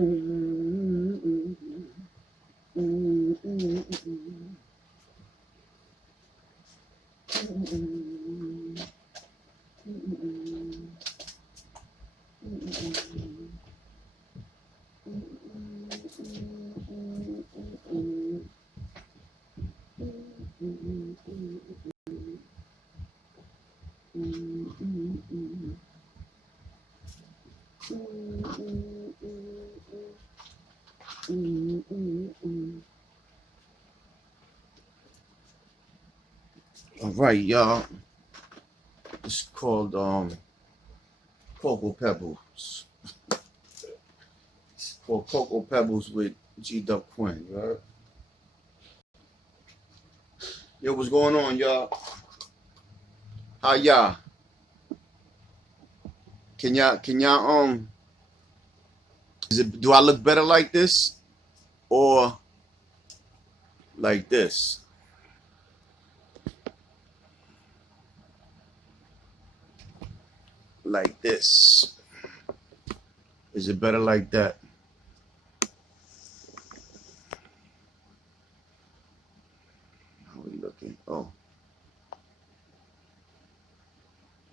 All right, y'all. It's called Cocoa Pebbles. It's called Cocoa Pebbles with GdupKwin. You heard? Yo, what's going on, y'all? How y'all? Can y'all do I look better like this or like this? Like this. Is it better like that? How are we looking? Oh.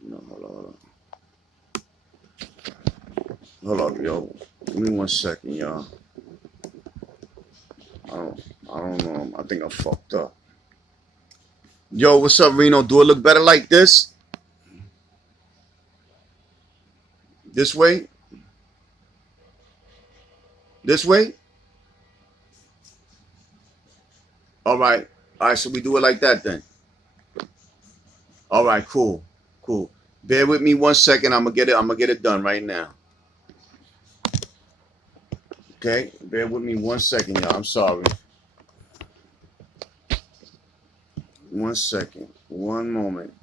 No, hold on. Hold on, yo. Give me 1 second, y'all. I don't know. I think I fucked up. Yo, what's up, Reno? Do it look better like this? This way? This way? All right. All right, so we do it like that then. All right, cool. Cool. Bear with me 1 second. I'm gonna get it done right now. Okay? Bear with me 1 second, y'all. I'm sorry. 1 second. 1 moment.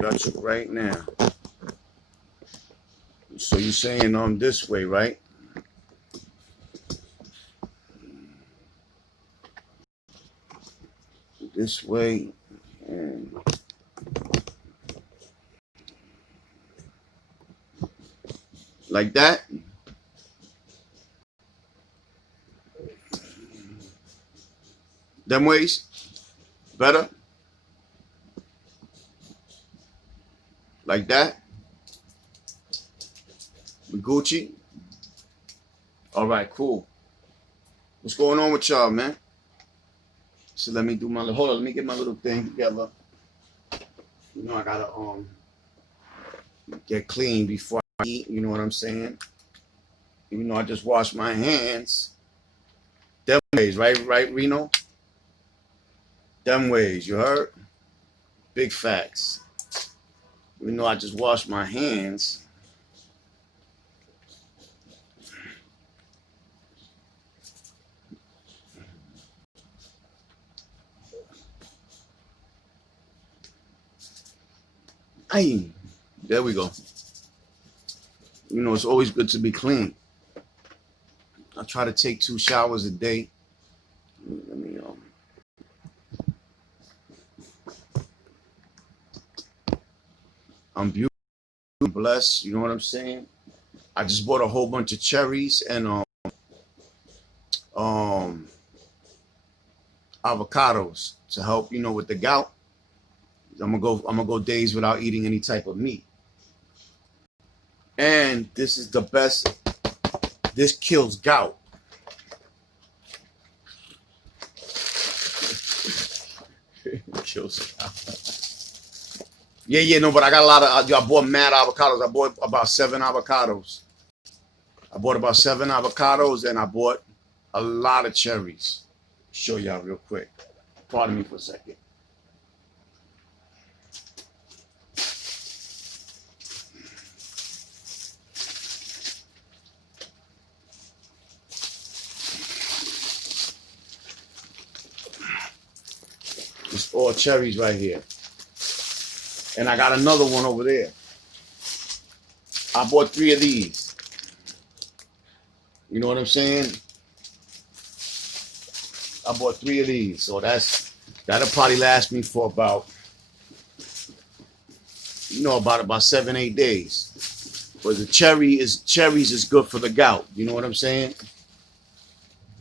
Got you right now. So you're saying this way, right? This way and like that. Them ways? Better? Like that? Gucci? All right, cool. What's going on with y'all, man? So let me do my, hold on, let me get my little thing together. You know, I gotta get clean before I eat, you know what I'm saying? Even though I just washed my hands. Them ways, right, Reno? Them ways, you heard? Big facts. Even though I just washed my hands. Hey, there we go. You know, it's always good to be clean. I try to take 2 showers a day. Let me I'm beautiful, blessed. You know what I'm saying? I just bought a whole bunch of cherries and avocados to help, you know, with the gout. I'm gonna go days without eating any type of meat. And this is the best. This kills gout. Kills gout. Yeah, no, but I got a lot of. I bought mad avocados. I bought about 7 avocados. I bought about 7 avocados, and I bought a lot of cherries. Show y'all real quick. Pardon me for a second. It's all cherries right here. And I got another one over there. I bought 3 of these. You know what I'm saying? I bought 3 of these. So that'll probably last me for about, you know, about 7, 8 days. But the cherries is good for the gout. You know what I'm saying?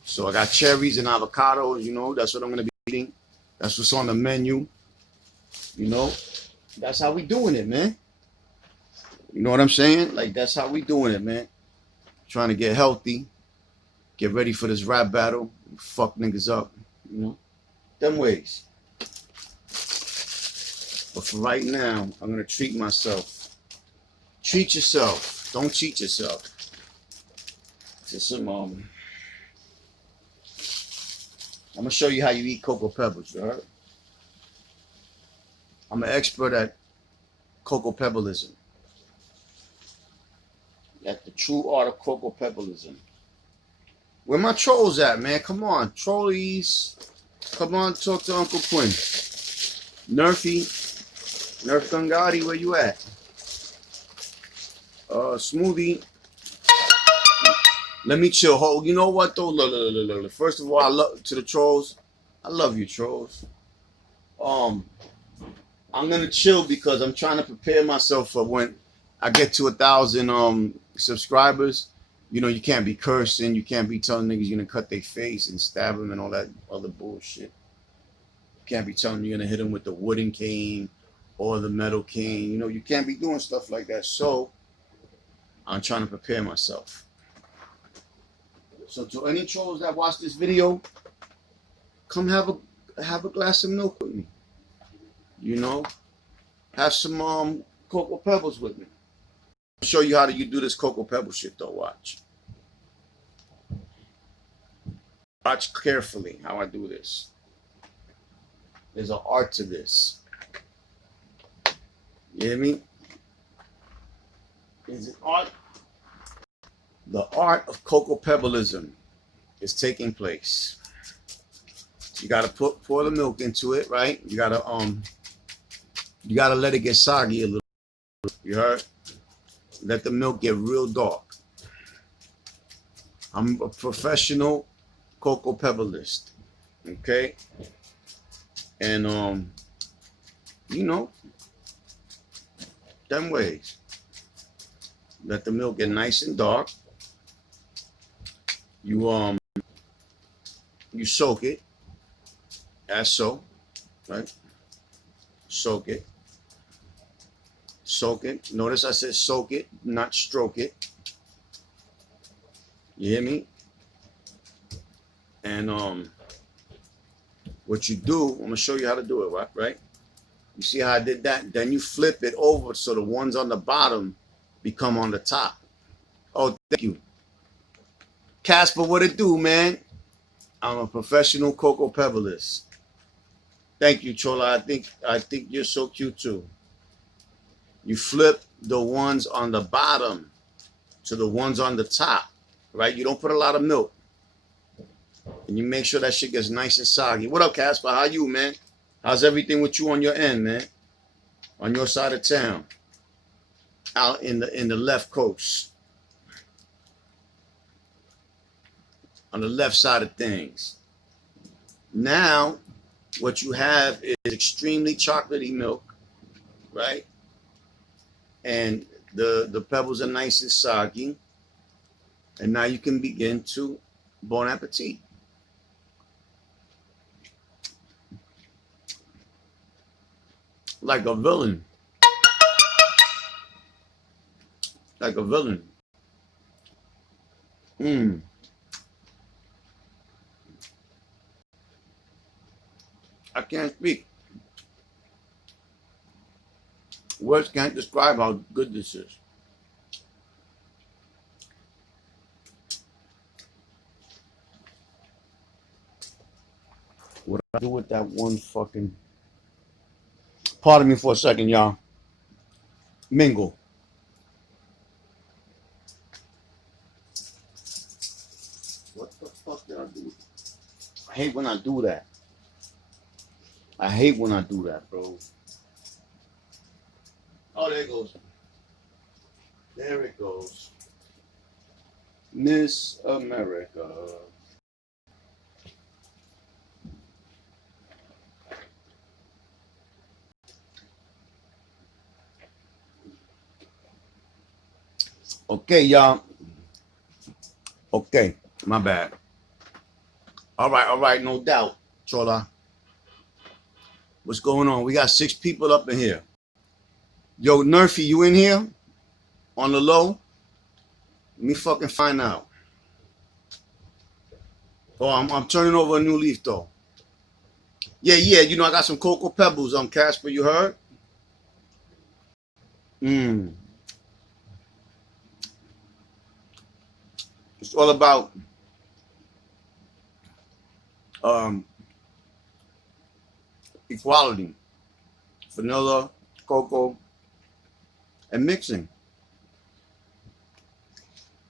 So I got cherries and avocados. You know, that's what I'm gonna be eating. That's what's on the menu. You know, that's how we doing it, man. You know what I'm saying? Like that's how we doing it, man. Trying to get healthy, get ready for this rap battle, fuck niggas up. You know, them ways. But for right now, I'm gonna treat myself. Treat yourself. Don't cheat yourself. Just some I'm gonna show you how you eat cocoa pebbles, you heard? I'm an expert at cocoa pebbleism. At the true art of cocoa pebbleism. Where my trolls at, man? Come on, trollies. Come on, talk to Uncle Quinn. Nerf Gungati, where you at? Smoothie. Let me chill. Hold. You know what though? Look. First of all, I love to the trolls. I love you, trolls. I'm gonna chill because I'm trying to prepare myself for when I get to 1,000 subscribers. You know, you can't be cursing. You can't be telling niggas you're gonna cut their face and stab them and all that other bullshit. You can't be telling them you're gonna hit them with the wooden cane or the metal cane. You know, you can't be doing stuff like that. So I'm trying to prepare myself. So to any trolls that watch this video, come have a glass of milk with me. You know, have some cocoa pebbles with me. I'll show you how you do this cocoa pebble shit though. Watch carefully how I do this. There's an art to this. You hear me? Is it art? The art of cocoa pebbleism is taking place. You gotta pour the milk into it, right? You gotta let it get soggy a little. You heard? Let the milk get real dark. I'm a professional cocoa pebbleist. Okay? And you know, them ways. Let the milk get nice and dark. You soak it. As so, right? Soak it. Soak it. Notice I said soak it, not stroke it. You hear me? And what you do, I'm gonna show you how to do it, right? You see how I did that? Then you flip it over so the ones on the bottom become on the top. Oh, thank you. Casper, what it do, man? I'm a professional cocoa pebbleist. Thank you, Chola. I think you're so cute too. You flip the ones on the bottom to the ones on the top, right? You don't put a lot of milk. And you make sure that shit gets nice and soggy. What up, Casper? How you, man? How's everything with you on your end, man? On your side of town? Out in the left coast. On the left side of things. Now, what you have is extremely chocolatey milk, right? And the pebbles are nice and soggy. And now you can begin to bon appetit. Like a villain. Like a villain. I can't speak. Words can't describe how good this is. What I do with that one fucking... Pardon me for a second, y'all. Mingle. What the fuck did I do? I hate when I do that. I hate when I do that, bro. Oh, there it goes. There it goes. Miss America. Okay, y'all. Okay, my bad. All right, no doubt. Chola, what's going on? We got 6 people up in here. Yo, Nerfy, you in here? On the low? Let me fucking find out. Oh, I'm turning over a new leaf though. Yeah, you know I got some cocoa pebbles. Casper, you heard? Mmm. It's all about um equality. Vanilla, cocoa, and mixing.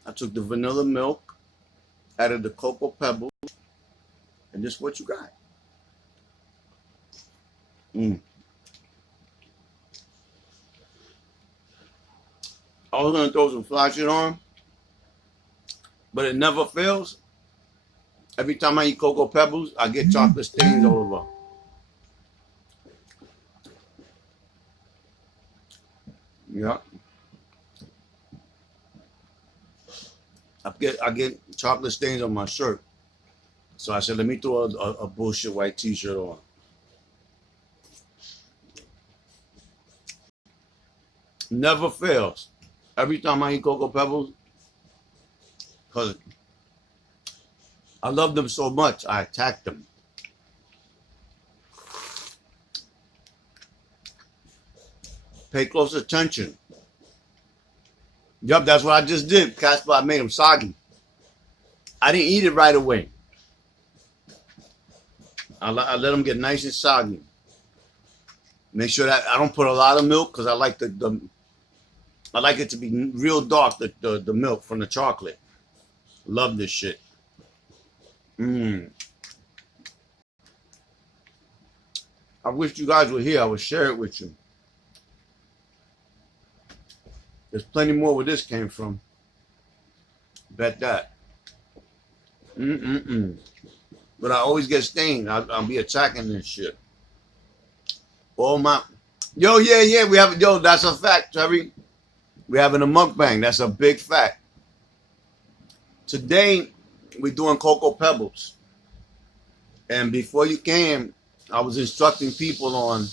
I took the vanilla milk, added the cocoa pebbles, and this is what you got. Mm. I was gonna throw some fly shit on, but it never fails. Every time I eat cocoa pebbles, I get chocolate stains all over. Yeah. I get chocolate stains on my shirt. So I said, let me throw a bullshit white t-shirt on. Never fails. Every time I eat cocoa pebbles, because I love them so much, I attack them. Pay close attention. Yup, that's what I just did. Casper, I made them soggy. I didn't eat it right away. I let them get nice and soggy. Make sure that I don't put a lot of milk because I like I like it to be real dark, the milk from the chocolate. Love this shit. Mmm. I wish you guys were here. I would share it with you. There's plenty more where this came from. Bet that. But I always get stained. I'll be attacking this shit. Oh my. Yo, yeah. That's a fact, Terry. We're having a mukbang. That's a big fact. Today, we're doing cocoa pebbles. And before you came, I was instructing people on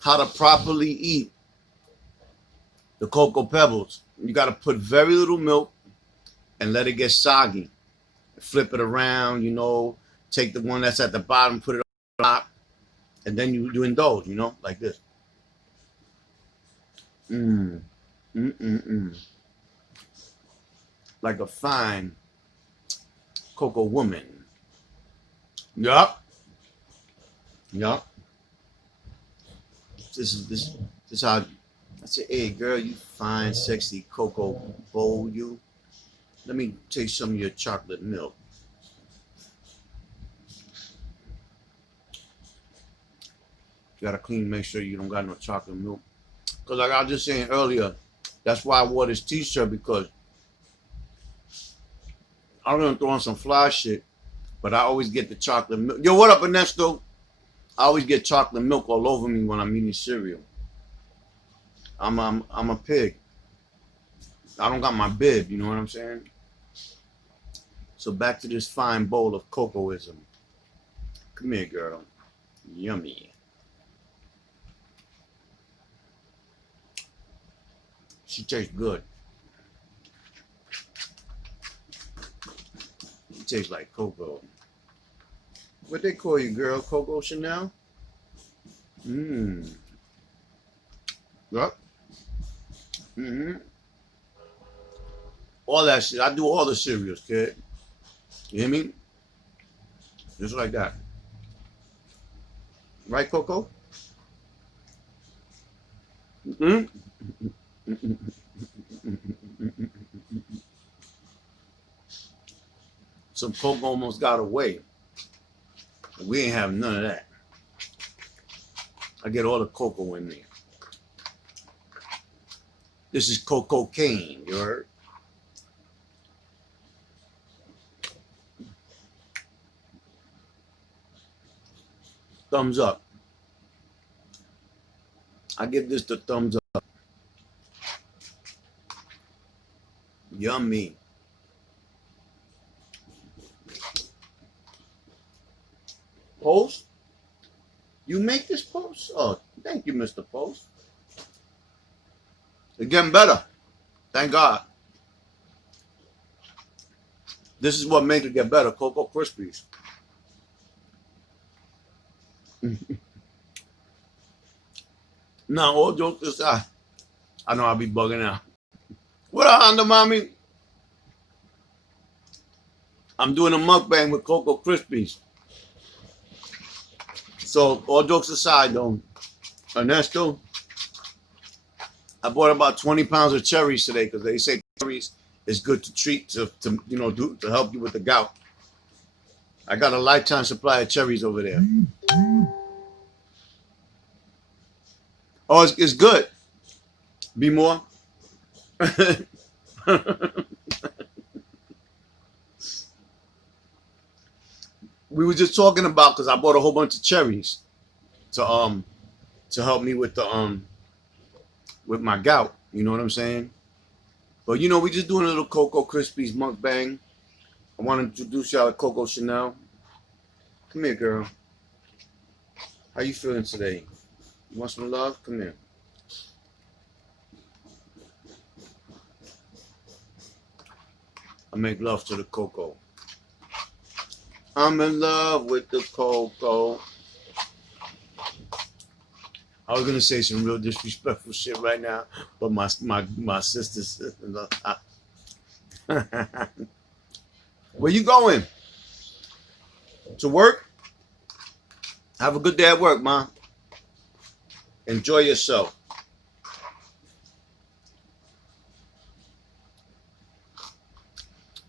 how to properly eat the cocoa pebbles. You got to put very little milk and let it get soggy. Flip it around, take the one that's at the bottom, put it on top, and then you indulge, like this. Like a fine cocoa woman. Yup. This is how I say, hey girl, you fine, sexy cocoa bowl, you. Let me taste some of your chocolate milk. You gotta clean, make sure you don't got no chocolate milk. Because like I was just saying earlier, that's why I wore this t-shirt, because I'm gonna throw on some fly shit, but I always get the chocolate milk. Yo, what up, Ernesto? I always get chocolate milk all over me when I'm eating cereal. I'm a pig. I don't got my bib, you know what I'm saying? So back to this fine bowl of cocoaism. Come here, girl. Yummy. She tastes good. She tastes like cocoa. What they call you, girl? Coco Chanel? Yep. All that shit. I do all the cereals, kid. You hear me? Just like that. Right, Coco? Some Coco almost got away. We ain't have none of that. I get all the cocoa in me. This is cocoa cane, you heard? Thumbs up. I give this the thumbs up. Yummy. Post? You make this post? Oh, thank you, Mr. Post. It's getting better. Thank God. This is what makes it get better. Cocoa Krispies. Now, all jokes aside, I know I'll be bugging out. What up, Honda Mommy? I'm doing a mukbang with Cocoa Krispies. So, all jokes aside, though, Ernesto, I bought about 20 pounds of cherries today because they say cherries is good to treat, to help you with the gout. I got a lifetime supply of cherries over there. Oh, it's good. Be more. We were just talking about, because I bought a whole bunch of cherries to help me with the with my gout. You know what I'm saying? But you know, we just doing a little Cocoa Krispies mukbang. I want to introduce y'all to Coco Chanel. Come here, girl. How you feeling today? You want some love? Come here. I make love to the Coco. I'm in love with the Coco. I was gonna say some real disrespectful shit right now, but my sister. Where you going? To work? Have a good day at work, Ma. Enjoy yourself.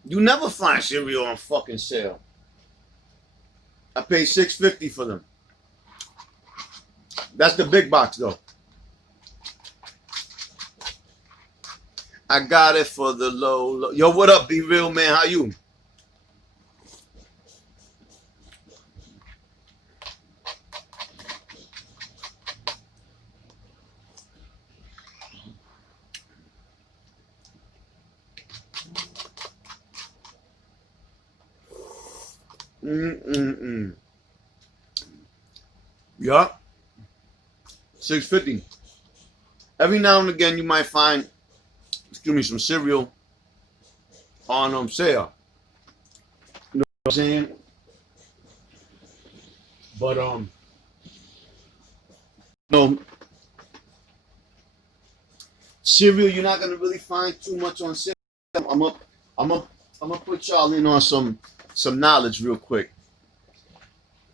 You never find cereal on fucking sale. I paid $6.50 for them. That's the big box though. I got it for the low. Yo, what up, Be Real Man? How you? Yup. $6.50. Every now and again, you might find, excuse me, some cereal on sale. You know what I'm saying? But cereal, you're not gonna really find too much on sale. I'm gonna put y'all in on some knowledge real quick.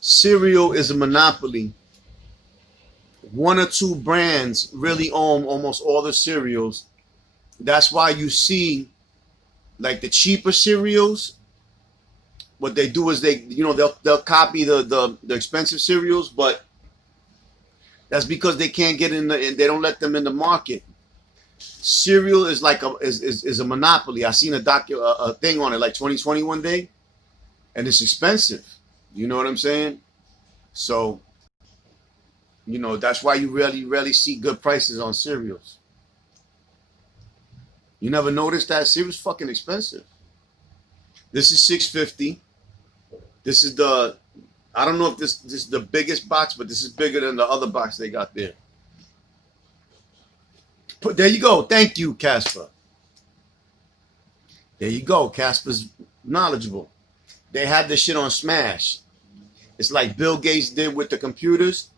Cereal is a monopoly. One or two brands really own almost all the cereals. That's why you see, like, the cheaper cereals, what they do is they'll copy the expensive cereals, but that's because they can't get in they don't let them in the market. Cereal is like is a monopoly. I seen a thing on it like 2020 one day, and it's expensive. You know what I'm saying? So, that's why you rarely see good prices on cereals. You never noticed that? Cereal's fucking expensive. This is $6.50. This is I don't know if this is the biggest box, but this is bigger than the other box they got there. There you go. Thank you, Casper. There you go. Casper's knowledgeable. They had this shit on Smash. It's like Bill Gates did with the computers.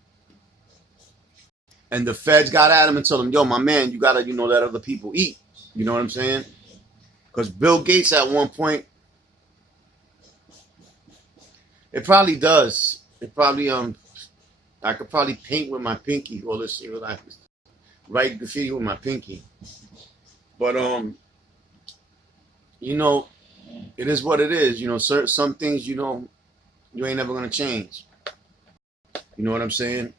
And the feds got at him and told him, yo, my man, you got to, let other people eat. You know what I'm saying? Because Bill Gates at one point, it probably does. It probably, I could probably paint with my pinky. All this shit, like, write graffiti with my pinky. But, it is what it is. Some things, you ain't never going to change. You know what I'm saying?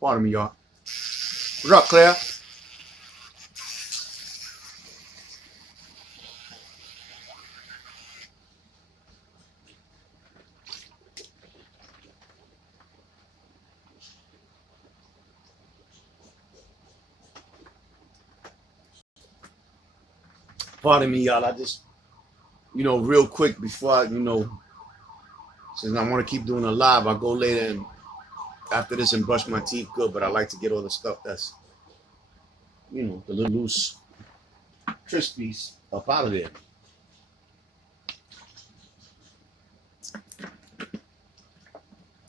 Pardon me, y'all. What's up, Claire? Pardon me, y'all. I just, real quick before I, since I want to keep doing a live, I'll go later and after this and brush my teeth good, but I like to get all the stuff that's, the little loose crispies up out of there.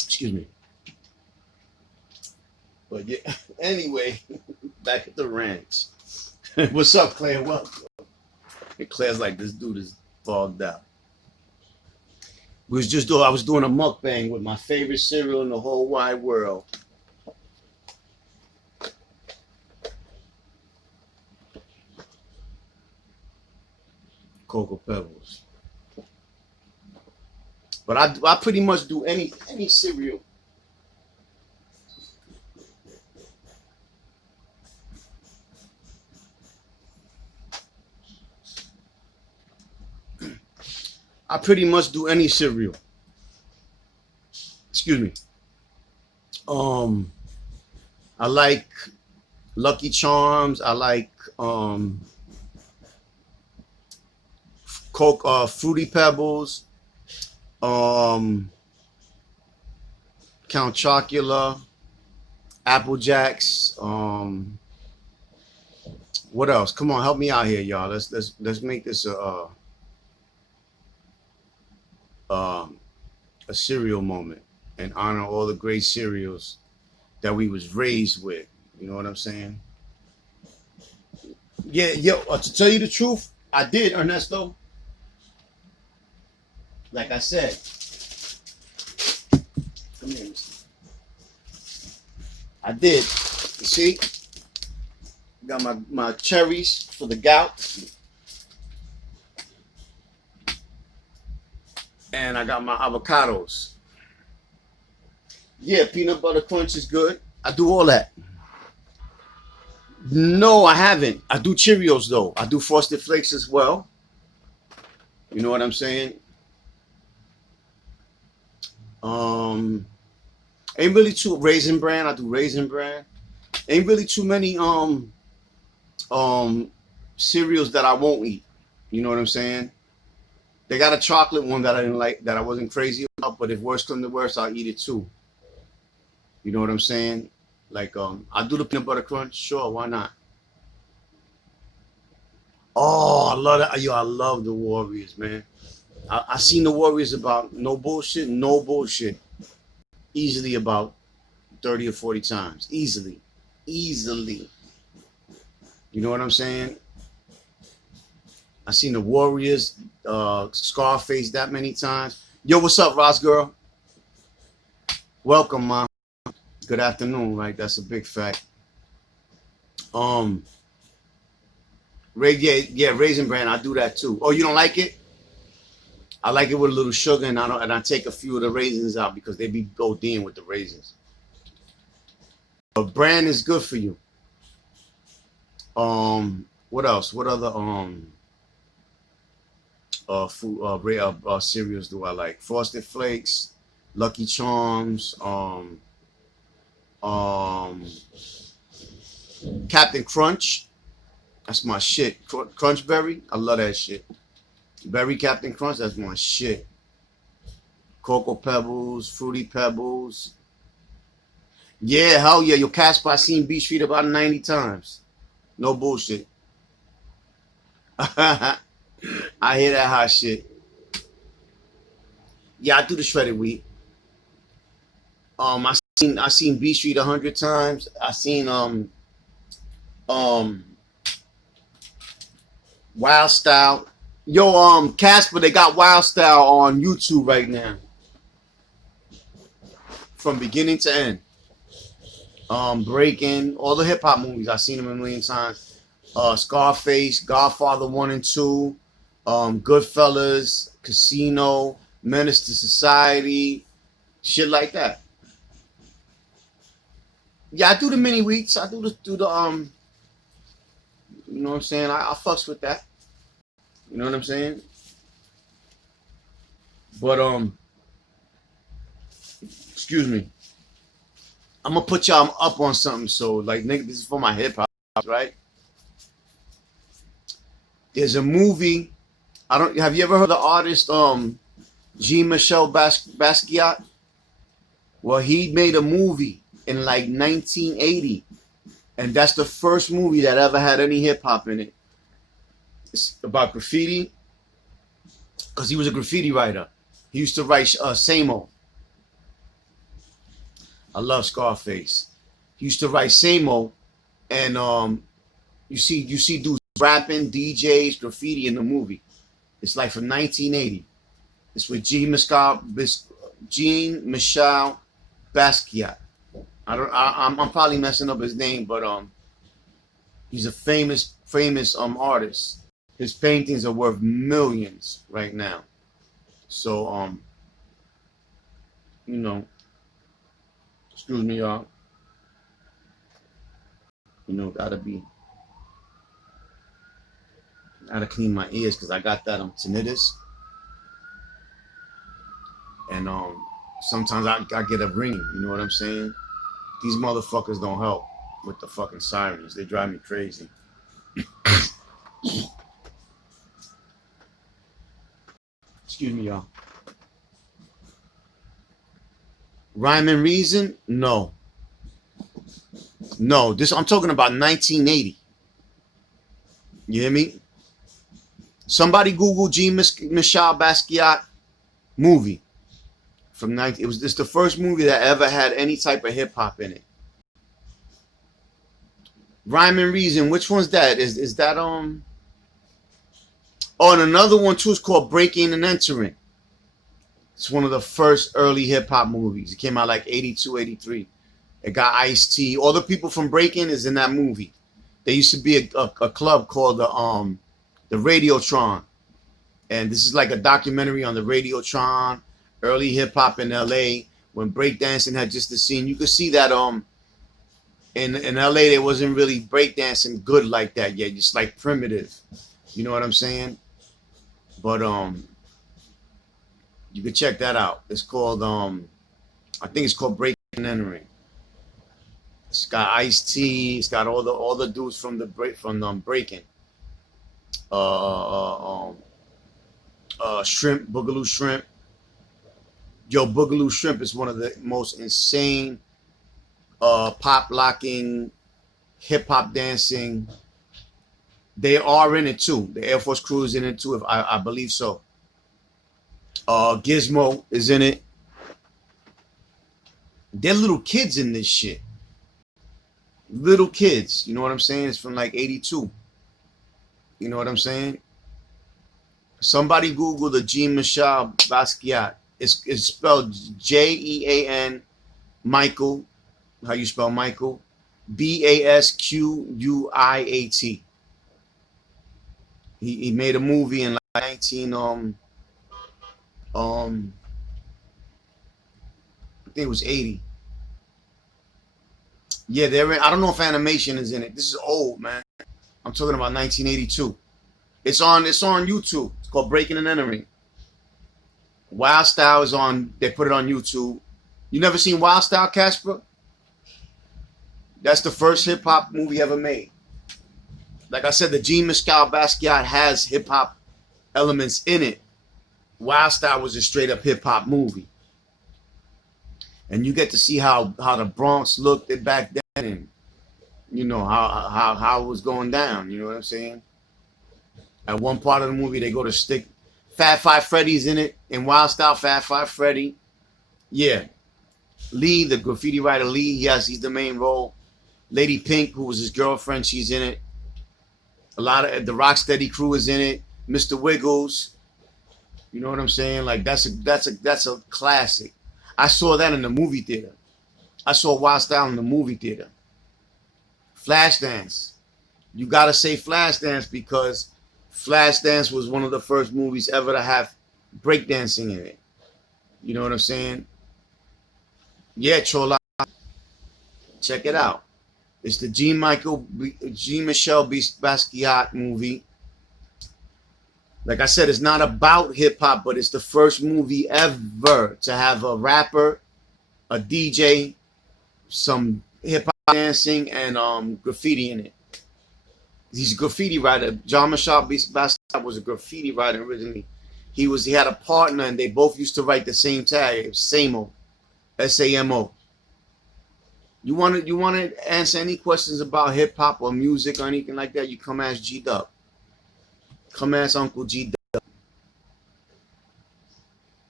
Excuse me. But yeah, anyway, back at the ranch. What's up, Claire? Welcome. And Claire's like, this dude is fogged out. I was doing a mukbang with my favorite cereal in the whole wide world. Cocoa Pebbles. But I pretty much do any cereal. I pretty much do any cereal. Excuse me. I like Lucky Charms. I like Fruity Pebbles. Count Chocula. Apple Jacks. What else? Come on, help me out here, y'all. Let's make this a cereal moment and honor all the great cereals that we was raised with. You know what I'm saying? Yeah, to tell you the truth, I did, Ernesto. Like I said, come here, mister. I did. You see? Got my cherries for the gout. And I got my avocados. Yeah, peanut butter crunch is good. I do all that. No, I haven't. I do Cheerios though. I do Frosted Flakes as well. You know what I'm saying? Ain't really too Raisin Bran. I do Raisin Bran. Ain't really too many cereals that I won't eat. You know what I'm saying? They got a chocolate one that I didn't like, that I wasn't crazy about, but if worse comes to worse, I'll eat it too. You know what I'm saying? Like, I do the peanut butter crunch. Sure, why not? Oh, I love that. Yo, I love the Warriors, man. I seen the Warriors about no bullshit, easily about 30 or 40 times. Easily. You know what I'm saying? I seen the Warriors, Scarface that many times. Yo, what's up, Ross girl? Welcome, ma. Good afternoon, right? That's a big fact. Raisin Bran, I do that too. Oh, you don't like it? I like it with a little sugar, and I take a few of the raisins out because they be ODing with the raisins. But bran is good for you. What else? What other cereals do I like? Frosted Flakes, Lucky Charms, Captain Crunch. That's my shit. Crunch Berry, I love that shit. Berry Captain Crunch, that's my shit. Cocoa Pebbles, Fruity Pebbles. Yeah, hell yeah. Yo, Casper, I seen Beach Street about 90 times. No bullshit. I hear that hot shit. Yeah, I do the shredded wheat. I seen B Street 100 times. I seen Wild Style. Yo, Casper, they got Wild Style on YouTube right now. From beginning to end. Breaking, all the hip hop movies. I've seen them a million times. Scarface, Godfather 1 and 2, Goodfellas, Casino, Menace to Society, shit like that. Yeah, I do the mini weeks. I do the you know what I'm saying? I fucks with that. You know what I'm saying? But excuse me. I'm gonna put y'all up on something. So like, nigga, this is for my hip hop, right? There's a movie. I don't. Have you ever heard of the artist Basquiat? Well, he made a movie in like 1980, and that's the first movie that ever had any hip hop in it. It's about graffiti, because he was a graffiti writer. He used to write Samo. I love Scarface. He used to write Samo, and you see dudes rapping, DJs, graffiti in the movie. It's like from 1980. It's with Jean Michel Basquiat. I'm probably messing up his name, but he's a famous artist. His paintings are worth millions right now. So you know, excuse me, y'all. You know, gotta clean my ears because I got that tinnitus, and sometimes I get a ringing. You know what I'm saying? These motherfuckers don't help with the fucking sirens. They drive me crazy. Excuse me, y'all. Rhyme and Reason? No. No, this I'm talking about 1980. You hear me? Somebody Google Michel Basquiat movie from 19. It was just the first movie that ever had any type of hip hop in it. Rhyme and Reason. Which one's that? Is that Oh, and another one too is called Breaking and Entering. It's one of the first early hip hop movies. It came out like 82, 83. It got Ice-T. All the people from Breaking is in that movie. There used to be a club called the Radiotron, and this is like a documentary on the Radiotron, early hip hop in LA when breakdancing had just the scene. You could see that in LA there wasn't really breakdancing good like that yet, just like primitive. You know what I'm saying? But you could check that out. It's called I think it's called Breaking and Entering. It's got Ice-T. It's got all the dudes from Breaking. Shrimp, Boogaloo Shrimp. Yo, Boogaloo Shrimp is one of the most insane pop locking, hip hop dancing. They are in it too. The Air Force crew is in it too, if I believe so. Gizmo is in it. They're little kids in this shit. Little kids, you know what I'm saying? It's from like 82. You know what I'm saying? Somebody Google the Jean Michel Basquiat. It's spelled Jean Michael. How you spell Michael? Basquiat. He made a movie in like 19 I think it was 80. Yeah, they're in. I don't know if animation is in it. This is old, man. I'm talking about 1982. It's on YouTube. It's called Breaking and Entering. Wild Style is on. They put it on YouTube. You never seen Wild Style, Casper? That's the first hip hop movie ever made. Like I said, the Jean Michel Basquiat has hip hop elements in it. Wild Style was a straight up hip hop movie. And you get to see how the Bronx looked back then, and you know how it was going down. You know what I'm saying? At one part of the movie, they go to stick. Fat Five Freddy's in it. In Wild Style, Fat Five Freddy. Yeah. Lee, the graffiti writer Lee, he's the main role. Lady Pink, who was his girlfriend, she's in it. A lot of the Rocksteady crew is in it. Mr. Wiggles. You know what I'm saying? Like that's a classic. I saw that in the movie theater. I saw Wild Style in the movie theater. Flashdance. You gotta say Flashdance because Flashdance was one of the first movies ever to have breakdancing in it. You know what I'm saying? Yeah, Chola. Check it out. It's the G. Michelle Basquiat movie. Like I said, it's not about hip hop, but it's the first movie ever to have a rapper, a DJ, some hip hop dancing, and graffiti in it. He's a graffiti writer. Jean-Michel Basquiat was a graffiti writer originally. He had a partner, and they both used to write the same tag. It was Samo, SAMO. You want to answer any questions about hip hop or music or anything like that? You come ask G-Dup. Come ask Uncle G-Dup.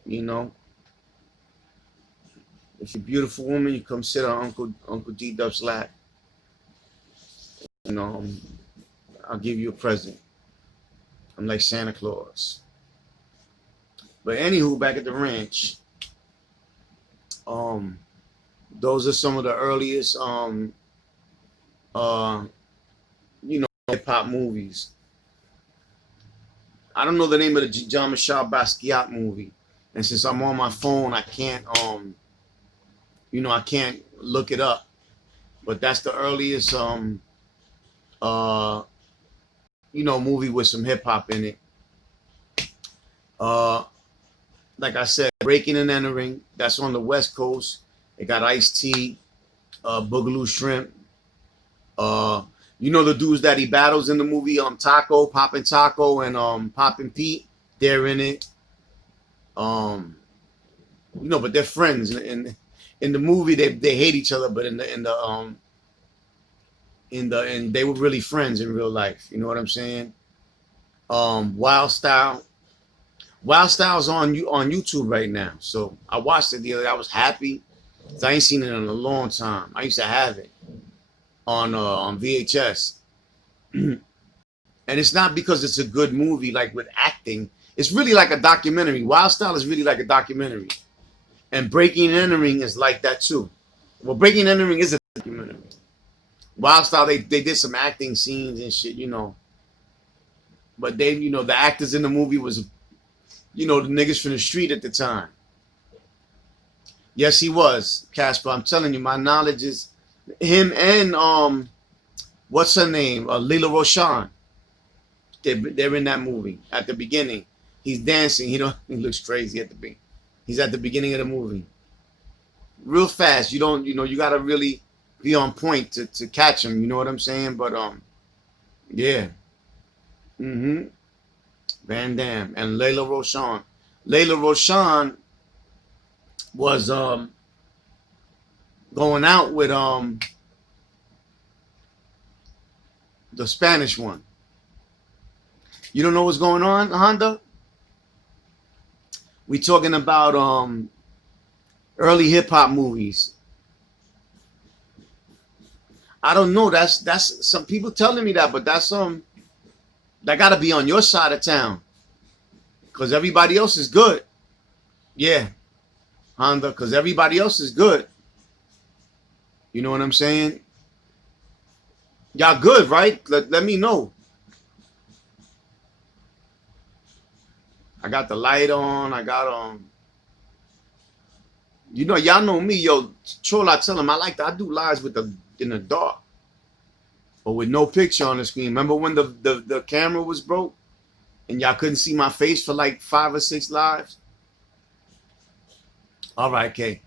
You know, if you're a beautiful woman, you come sit on Uncle G-Dup's lap. You know, I'll give you a present. I'm like Santa Claus. But anywho, back at the ranch, those are some of the earliest, hip hop movies. I don't know the name of the Jean-Michel Basquiat movie, and since I'm on my phone, I can't, I can't look it up. But that's the earliest, movie with some hip hop in it. Like I said, Breaking and Entering. That's on the West Coast. It got Ice-T, Boogaloo Shrimp. The dudes that he battles in the movie, Taco, Poppin' Taco, and Poppin' Pete. They're in it. But they're friends. In the movie, they hate each other, but they were really friends in real life. You know what I'm saying? Wild Style. Wild Style's on YouTube right now. So I watched it the other day. I was happy. I ain't seen it in a long time. I used to have it on VHS. And it's not because it's a good movie, like with acting. It's really like a documentary. Wild Style is really like a documentary. And Breaking and Entering is like that too. Well, Breaking and Entering is a documentary. Wild Style, they did some acting scenes and shit, But the actors in the movie was, the niggas from the street at the time. Yes, he was, Casper. I'm telling you, my knowledge is him and what's her name? Lela Rochon. They're in that movie at the beginning. He's dancing. He looks crazy at the beginning. He's at the beginning of the movie. Real fast. You gotta really be on point to catch him. You know what I'm saying? But yeah. Van Damme and Lela Rochon. Lela Rochon was going out with the Spanish one. You don't know what's going on, Honda? We talking about early hip hop movies. I don't know. That's some people telling me that, but that's that gotta be on your side of town. Cause everybody else is good. Yeah. Honda, because everybody else is good. You know what I'm saying? Y'all good, right? Let me know. I got the light on. I got y'all know me, yo. Troll, I tell him I do lives in the dark. Or with no picture on the screen. Remember when the camera was broke? And y'all couldn't see my face for like 5 or 6 lives? All right, okay.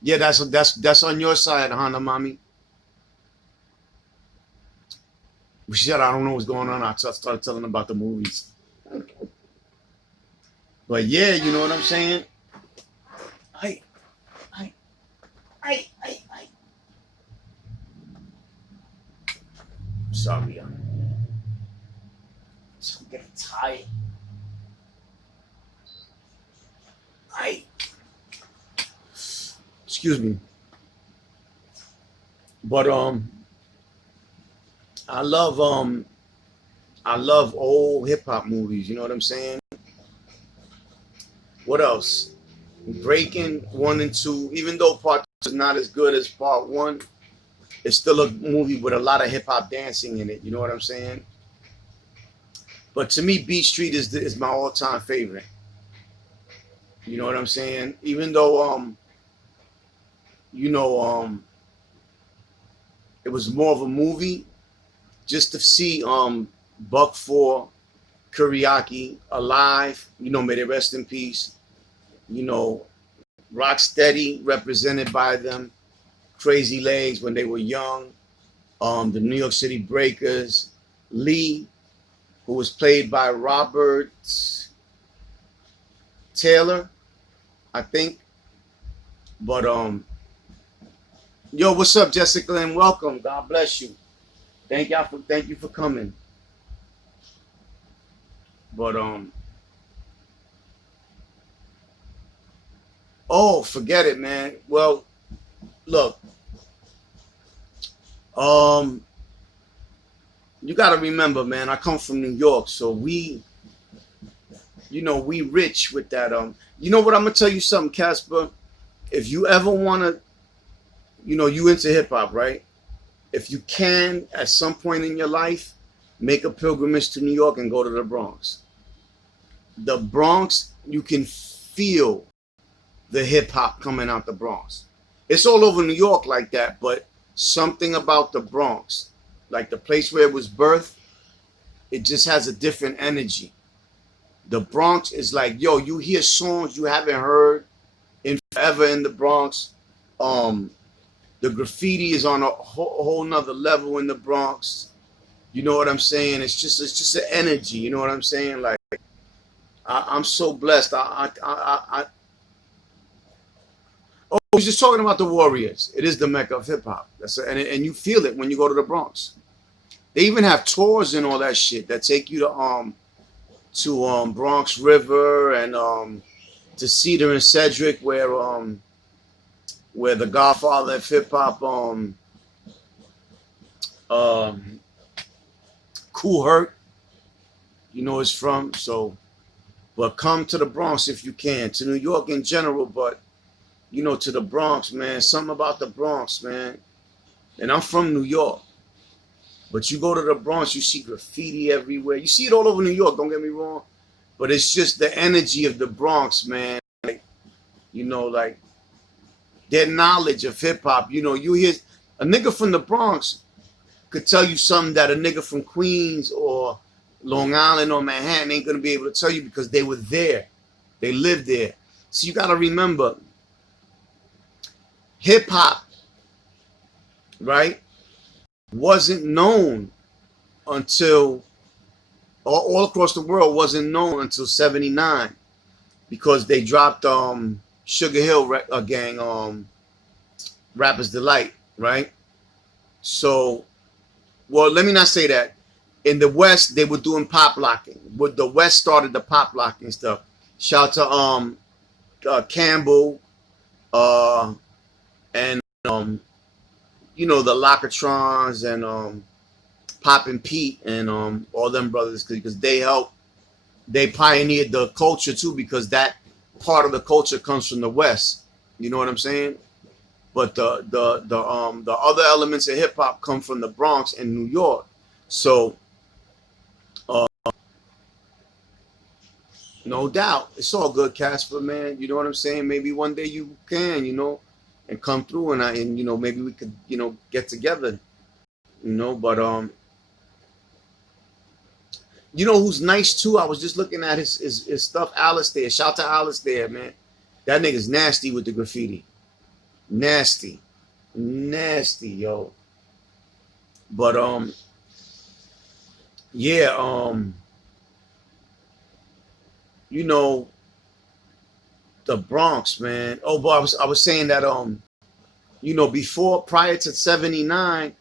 Yeah, that's on your side, Honda Mommy. She said, I don't know what's going on. I started telling about the movies. But yeah, you know what I'm saying? I. Sorry, I'm getting tired. Excuse me. But I love old hip hop movies, you know what I'm saying? What else? Breaking 1 and 2, even though part 2 is not as good as part 1, it's still a movie with a lot of hip hop dancing in it, you know what I'm saying? But to me, Beat Street is my all-time favorite. You know what I'm saying? Even though It was more of a movie just to see Buck 4, Kuriaki alive. You know, may they rest in peace. You know, Rocksteady represented by them. Crazy Legs when they were young. The New York City Breakers. Lee, who was played by Robert Taylor, I think. But yo, what's up, Jessica, and welcome. God bless you. Thank you for coming. But oh, forget it, man. Well, look, you got to remember, man. I come from New York, so we rich with that. You know what? I'm gonna tell you something, Casper. If you ever wanna, you into hip hop, right? If you can, at some point in your life, make a pilgrimage to New York and go to the Bronx. The Bronx, you can feel the hip hop coming out the Bronx. It's all over New York like that, but something about the Bronx, like the place where it was birthed, it just has a different energy. The Bronx is like, yo, you hear songs you haven't heard in forever in the Bronx. The graffiti is on a whole nother level in the Bronx. You know what I'm saying? It's just an energy. You know what I'm saying? Like, I'm so blessed. Oh, we're just talking about the Warriors. It is the Mecca of hip hop. And you feel it when you go to the Bronx. They even have tours and all that shit that take you to Bronx River and to Cedar and Cedric, where the godfather of hip hop, Kool Herc, is from. So, but come to the Bronx if you can, to New York in general, but to the Bronx, man. Something about the Bronx, man. And I'm from New York, but you go to the Bronx, you see graffiti everywhere. You see it all over New York. Don't get me wrong, but it's just the energy of the Bronx, man. Like, like their knowledge of hip hop. You hear a nigga from the Bronx could tell you something that a nigga from Queens or Long Island or Manhattan ain't gonna be able to tell you because they were there. They lived there. So you gotta remember, hip hop, right, wasn't known until all across the world wasn't known until 79 because they dropped Sugar Hill Gang, Rapper's Delight, right? So, well, let me not say that. In the West, they were doing pop locking. But the West started the pop locking stuff. Shout to Campbell, and the Lockatrons and Poppin' Pete and all them brothers because they pioneered the culture too because that part of the culture comes from the West. You know what I'm saying? But the other elements of hip hop come from the Bronx and New York. So no doubt, it's all good, Casper, man. You know what I'm saying? Maybe one day you can, and come through and maybe we could, get together, But who's nice too? I was just looking at his stuff, Alistair. Shout to Alistair, man. That nigga's nasty with the graffiti. Nasty, yo. But yeah, the Bronx, man. Oh, boy, I was saying that prior to 79,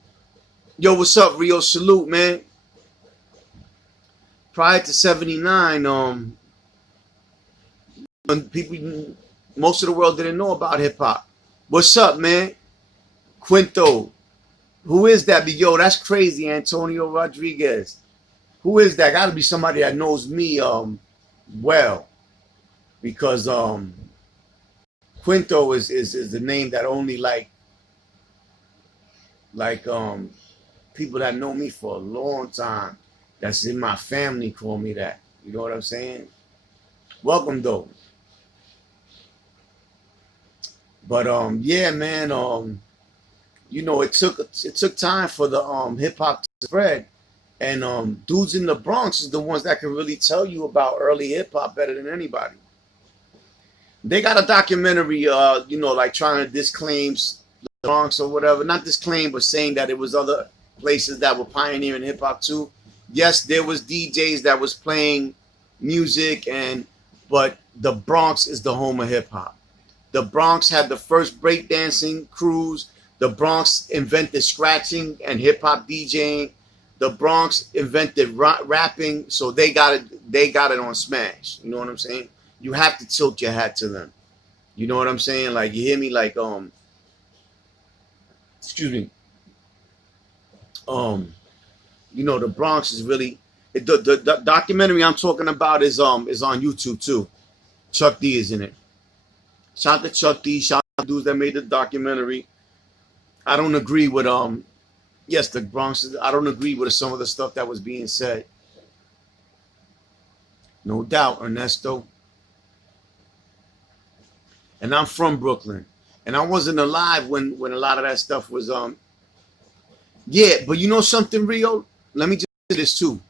yo, what's up, Rio? Salute, man. Prior to 79, most of the world didn't know about hip hop. What's up, man? Quinto. Who is that? Yo, that's crazy, Antonio Rodriguez. Who is that? Gotta be somebody that knows me well. Because Quinto is the name that only like people that know me for a long time, that's in my family, call me that. You know what I'm saying? Welcome though. But yeah, man, you know, it took time for the hip hop to spread. And dudes in the Bronx is the ones that can really tell you about early hip hop better than anybody. They got a documentary, you know, like trying to disclaim the Bronx or whatever. Not disclaim, but saying that it was other places that were pioneering hip hop too. Yes, there was DJs that was playing music, but the Bronx is the home of hip hop. The Bronx had the first breakdancing crews. The Bronx invented scratching and hip hop DJing. The Bronx invented rapping, so they got it. They got it on smash. You know what I'm saying? You have to tilt your hat to them. You know what I'm saying? Like, you hear me? Like, excuse me. You know, the Bronx is really the documentary I'm talking about is on YouTube too. Chuck D is in it. Shout out to Chuck D. Shout out to dudes that made the documentary. I don't agree with yes, the Bronx. I don't agree with some of the stuff that was being said. No doubt, Ernesto. And I'm from Brooklyn, and I wasn't alive when a lot of that stuff was yeah, but you know something, Rio? Let me just say this too.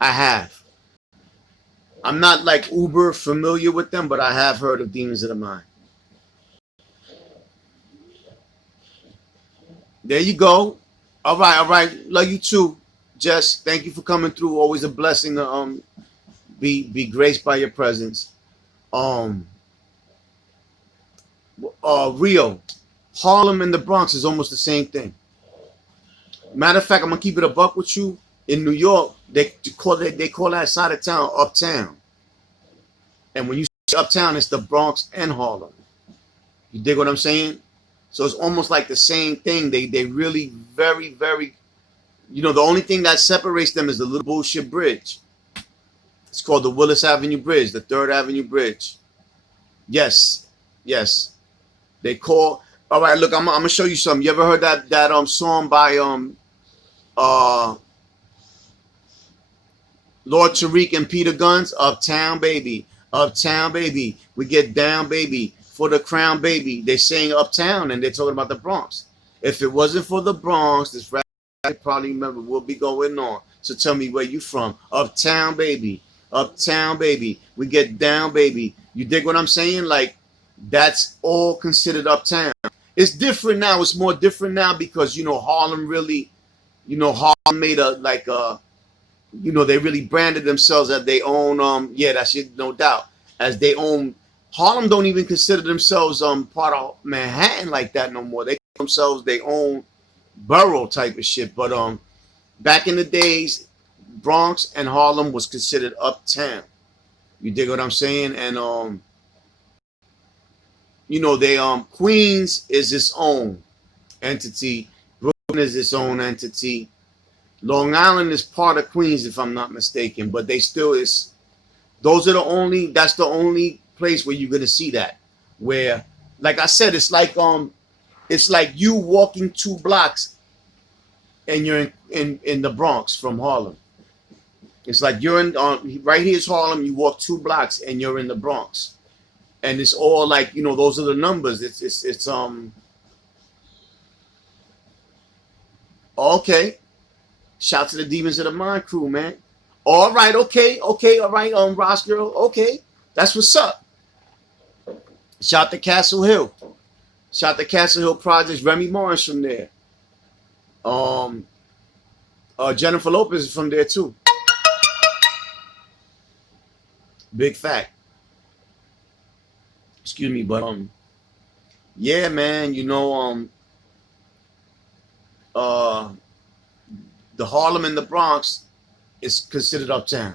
I have. I'm not like uber familiar with them, but I have heard of Demons of the Mind. There you go. All right, all right. Love you too, Jess. Thank you for coming through. Always a blessing to be graced by your presence. Rio, Harlem and the Bronx is almost the same thing. Matter of fact, I'm gonna keep it a buck with you. In New York, they call that side of town uptown. And when you say uptown, it's the Bronx and Harlem. You dig what I'm saying? So it's almost like the same thing. They really very, very, you know, the only thing that separates them is the little bullshit bridge. It's called the Willis Avenue Bridge, the 3rd Avenue Bridge. Yes, yes. They call. All right, look, I'm gonna show you something. You ever heard that song by Lord Tariq and Peter Guns? Uptown baby, uptown baby, we get down baby for the crown baby. They're saying uptown and they're talking about the Bronx. If it wasn't for the Bronx, this rap I probably remember will be going on. So tell me where you from. Uptown baby, uptown baby, we get down baby. You dig what I'm saying? Like, that's all considered uptown. It's different now. It's more different now because, you know, Harlem really, you know, Harlem made you know, they really branded themselves as they own, yeah, that's it, no doubt. As they own, Harlem don't even consider themselves part of Manhattan like that no more. They call themselves their own borough type of shit. But back in the days, Bronx and Harlem was considered uptown. You dig what I'm saying? And you know, they Queens is its own entity. Brooklyn is its own entity. Long Island is part of Queens, if I'm not mistaken, but they still is. Those are the only. That's the only place where you're gonna see that. Where, like I said, it's like you walking 2 blocks, and you're in the Bronx from Harlem. It's like you're in right here's Harlem. You walk 2 blocks, and you're in the Bronx. And it's all like, you know, those are the numbers. It's okay. Shout to the Demons of the Mind crew, man. All right, okay, all right, Ross girl, okay. That's what's up. Shout to Castle Hill. Shout to Castle Hill Projects, Remy Morris from there. Jennifer Lopez is from there too. Big fact. Excuse me, but yeah, man, you know, the Harlem and the Bronx is considered uptown.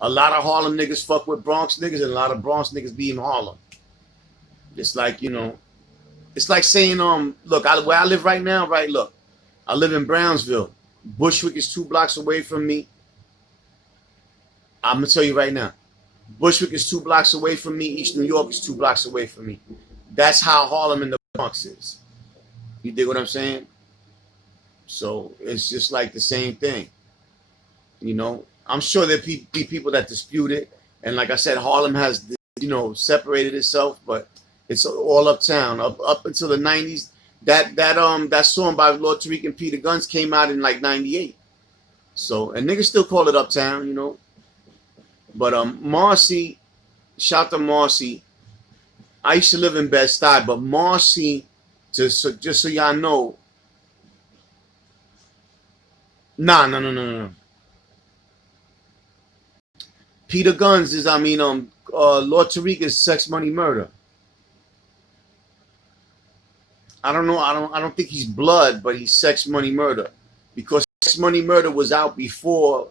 A lot of Harlem niggas fuck with Bronx niggas, and a lot of Bronx niggas be in Harlem. It's like, you know, it's like saying, look, where I live right now, right? Look, I live in Brownsville. Bushwick is 2 blocks away from me. I'm gonna tell you right now. Bushwick is 2 blocks away from me. East New York is 2 blocks away from me. That's how Harlem and the Bronx is. You dig what I'm saying? So it's just like the same thing. You know, I'm sure there'll be people that dispute it. And like I said, Harlem has, you know, separated itself. But It's all uptown. Up until the 90s. That song by Lord Tariq and Peter Guns came out in like 98. So, and niggas still call it uptown, you know. But Marcy, shout to Marcy. I used to live in Bed-Stuy, but Marcy, just so y'all know, no. Peter Guns is, Lord Tariq is Sex Money Murder. I don't know. I don't think he's Blood, but he's Sex Money Murder, because Sex Money Murder was out before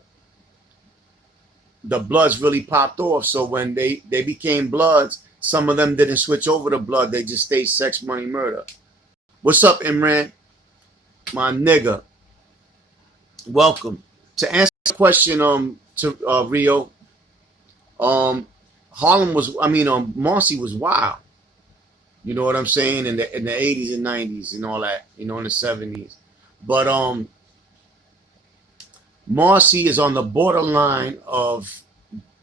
the Bloods really popped off. So when they became Bloods, some of them didn't switch over to Blood. They just stayed Sex Money Murder. What's up, Imran? My nigga. Welcome. To answer the question, to Rio, Harlem was, Marcy was wild. You know what I'm saying? In the 80s and 90s and all that, you know, in the 70s. But Marcy is on the borderline of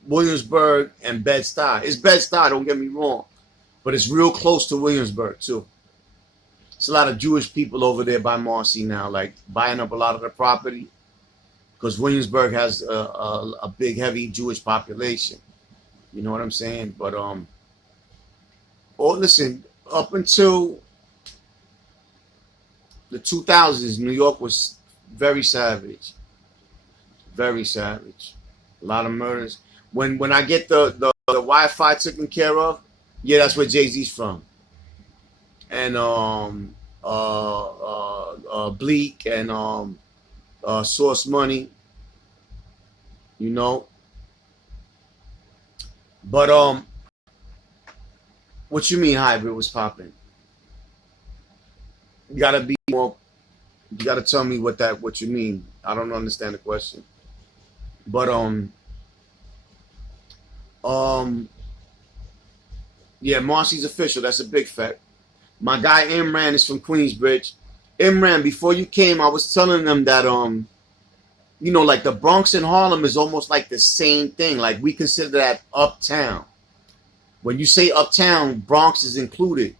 Williamsburg and Bed-Stuy. It's Bed-Stuy, don't get me wrong, but it's real close to Williamsburg too. It's a lot of Jewish people over there by Marcy now, like buying up a lot of the property, because Williamsburg has a big, heavy Jewish population. You know what I'm saying? But listen, up until the 2000s, New York was very savage. Very savage. A lot of murders. When I get the Wi-Fi taken care of, yeah, that's where Jay-Z's from. And Bleak and Source Money, you know. But what you mean hybrid was popping? You gotta be more. You gotta tell me what you mean. I don't understand the question. But yeah, Marcy's official. That's a big fact. My guy Imran is from Queensbridge. Imran, before you came, I was telling them that you know, like the Bronx and Harlem is almost like the same thing. Like we consider that uptown. When you say uptown, Bronx is included.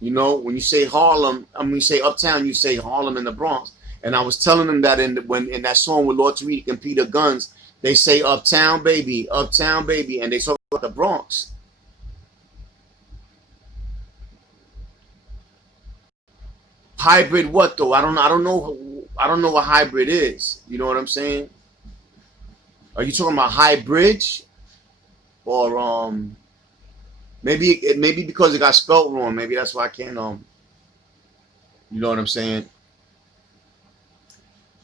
You know, when you say Harlem, you say uptown, you say Harlem and the Bronx. And I was telling them that in that song with Lord Tariq and Peter Guns, they say uptown baby, and they talk about the Bronx. Hybrid what though? I don't know what hybrid is. You know what I'm saying? Are you talking about high bridge? Or maybe because it got spelled wrong, maybe that's why I can't you know what I'm saying?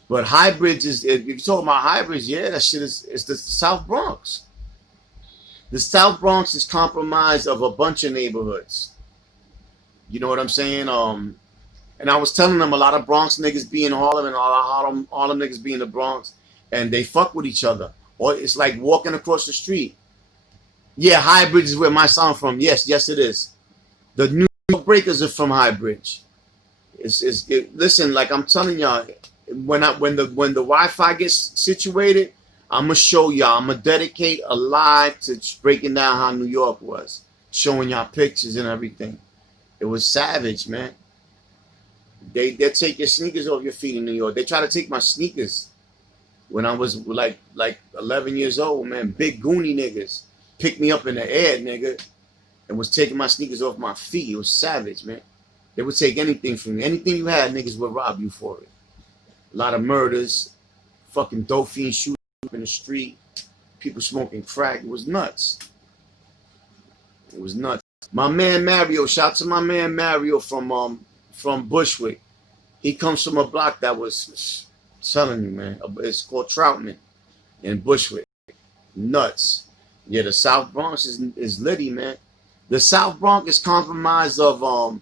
But hybrids is, if you're talking about hybrids, yeah, that shit is the South Bronx. The South Bronx is comprised of a bunch of neighborhoods. You know what I'm saying? And I was telling them a lot of Bronx niggas be in Harlem and a lot of Harlem niggas be in the Bronx, and they fuck with each other. Or it's like walking across the street. Yeah, High Bridge is where my son from. Yes, it is. The New York Breakers are from High Bridge. Listen, like I'm telling y'all, when the Wi-Fi gets situated, I'm gonna show y'all. I'm gonna dedicate a live to breaking down how New York was, showing y'all pictures and everything. It was savage, man. They take your sneakers off your feet in New York. They try to take my sneakers when I was like 11 years old, man. Big goony niggas picked me up in the air, nigga, and was taking my sneakers off my feet. It was savage, man. They would take anything from you. Anything you had, niggas would rob you for it. A lot of murders, fucking dope fiends shooting up in the street, people smoking crack. It was nuts. It was nuts. My man Mario, shout out to my man Mario from Bushwick. He comes from a block that was, telling you, man, it's called Troutman in Bushwick. Nuts. Yeah, the South Bronx is litty, man. The South Bronx is comprised of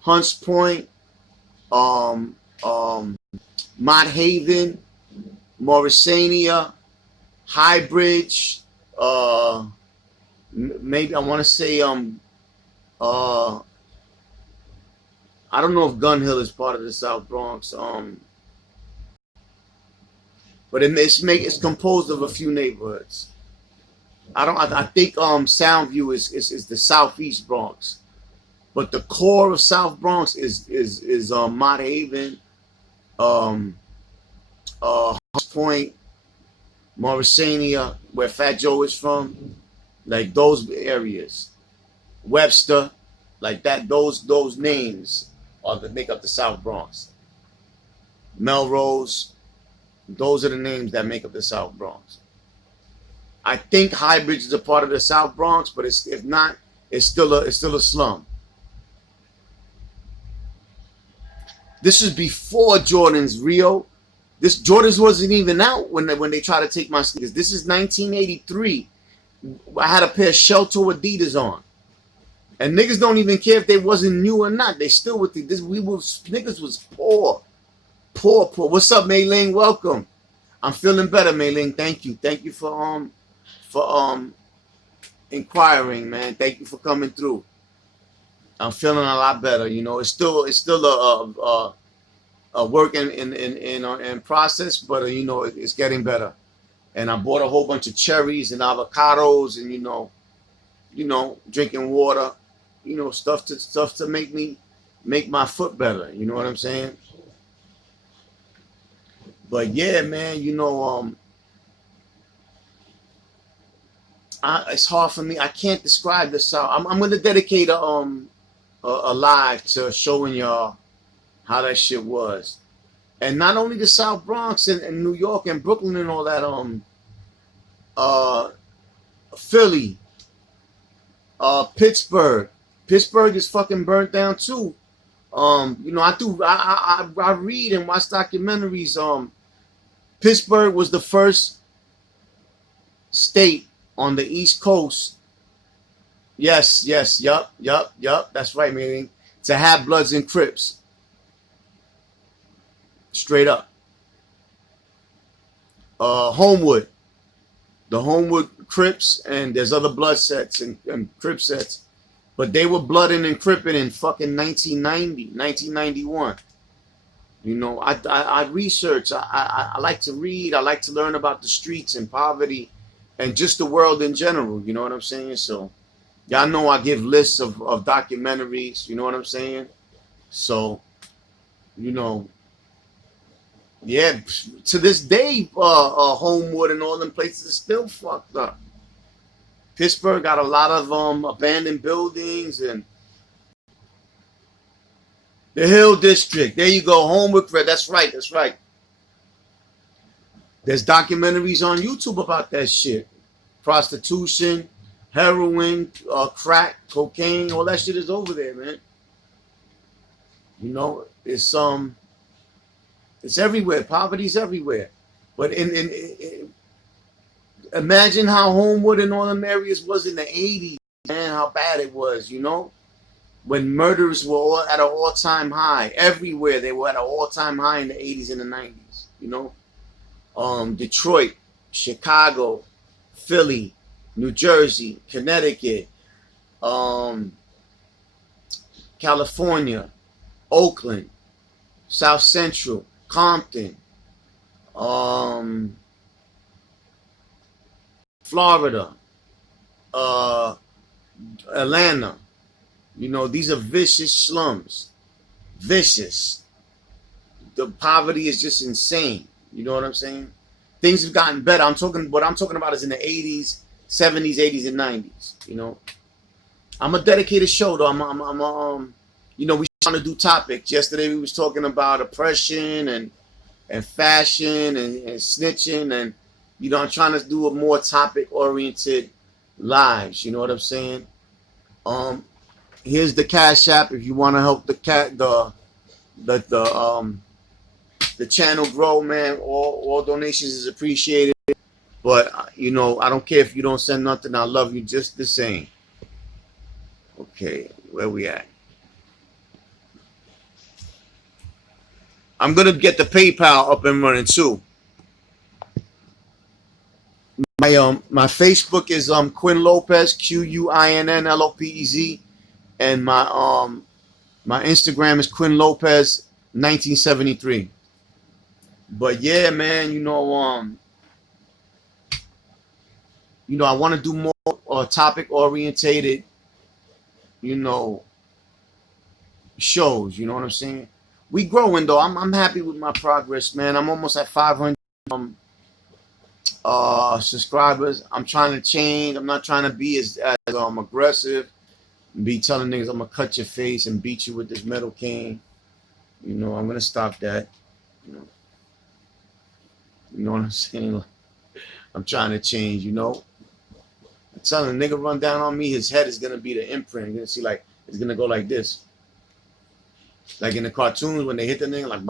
Hunts Point, Mott Haven, Morrisania, High Bridge, maybe I want to say I don't know if Gun Hill is part of the South Bronx, but it's composed of a few neighborhoods. I think Soundview is the Southeast Bronx. But the core of South Bronx is Mott Haven, Hunts Point, Morrisania, where Fat Joe is from, like those areas, Webster, like that. Those names are that make up the South Bronx. Melrose, those are the names that make up the South Bronx. I think Highbridge is a part of the South Bronx, but if not, it's still a slum. This is before Jordan's Rio. This Jordans wasn't even out when they tried to take my sneakers. This is 1983. I had a pair of Shelto Adidas on, and niggas don't even care if they wasn't new or not. They still with this. Niggas was poor. What's up, Mei-Ling? Welcome. I'm feeling better, Mei-Ling. Thank you for inquiring, man. Thank you for coming through. I'm feeling a lot better. You know, it's still a work in process, but you know, it's getting better. And I bought a whole bunch of cherries and avocados, and you know, drinking water, you know, stuff to make my foot better. You know what I'm saying? But yeah, man, you know, it's hard for me. I can't describe the South. I'm gonna dedicate a live to showing y'all how that shit was. And not only the South Bronx and New York and Brooklyn and all that, Philly, Pittsburgh. Pittsburgh is fucking burnt down too. You know, I read and watch documentaries. Pittsburgh was the first state on the East Coast. Yes, yup. That's right, meaning to have Bloods and Crips. Straight up. Homewood. The Homewood Crips, and there's other blood sets and Crip sets. But they were blooding and cripping in fucking 1991. You know, I research. I like to read. I like to learn about the streets and poverty and just the world in general. You know what I'm saying? So, y'all know I give lists of documentaries. You know what I'm saying? So, you know, yeah, to this day, Homewood and all them places are still fucked up. Pittsburgh got a lot of abandoned buildings, and the Hill District. There you go, Homewood. That's right. There's documentaries on YouTube about that shit. Prostitution, heroin, crack, cocaine, all that shit is over there, man. You know, it's everywhere. Poverty's everywhere. But imagine how Homewood and all them areas was in the 80s, man, how bad it was, you know? When murders were all at an all-time high. Everywhere they were at an all-time high in the 80s and the 90s, you know? Detroit, Chicago, Philly, New Jersey, Connecticut, California, Oakland, South Central, Compton, Florida, Atlanta. You know, these are vicious slums. Vicious. The poverty is just insane. You know what I'm saying? Things have gotten better. What I'm talking about is in the 80s, 70s, 80s, and 90s. You know, I'm a dedicated show though. You know, we trying to do topics. Yesterday we was talking about oppression and fashion and snitching, and you know, I'm trying to do a more topic oriented lives. You know what I'm saying? Here's the Cash App if you want to help the channel grow, man. All donations is appreciated. But you know, I don't care if you don't send nothing. I love you just the same. Okay, where we at? I'm gonna get the PayPal up and running too. My Facebook is Quinn Lopez, QUINNLOPEZ, and my Instagram is Quinn Lopez 1973. But yeah, man, you know, I want to do more topic orientated, you know, shows. You know what I'm saying? We growing though. I'm happy with my progress, man. I'm almost at 500 subscribers. I'm trying to change. I'm not trying to be as aggressive. Be telling niggas I'm gonna cut your face and beat you with this metal cane. You know, I'm gonna stop that. You know what I'm saying? I'm trying to change. You know, I'm telling a nigga run down on me, his head is gonna be the imprint. You're gonna see like it's gonna go like this, like in the cartoons when they hit the nigga like,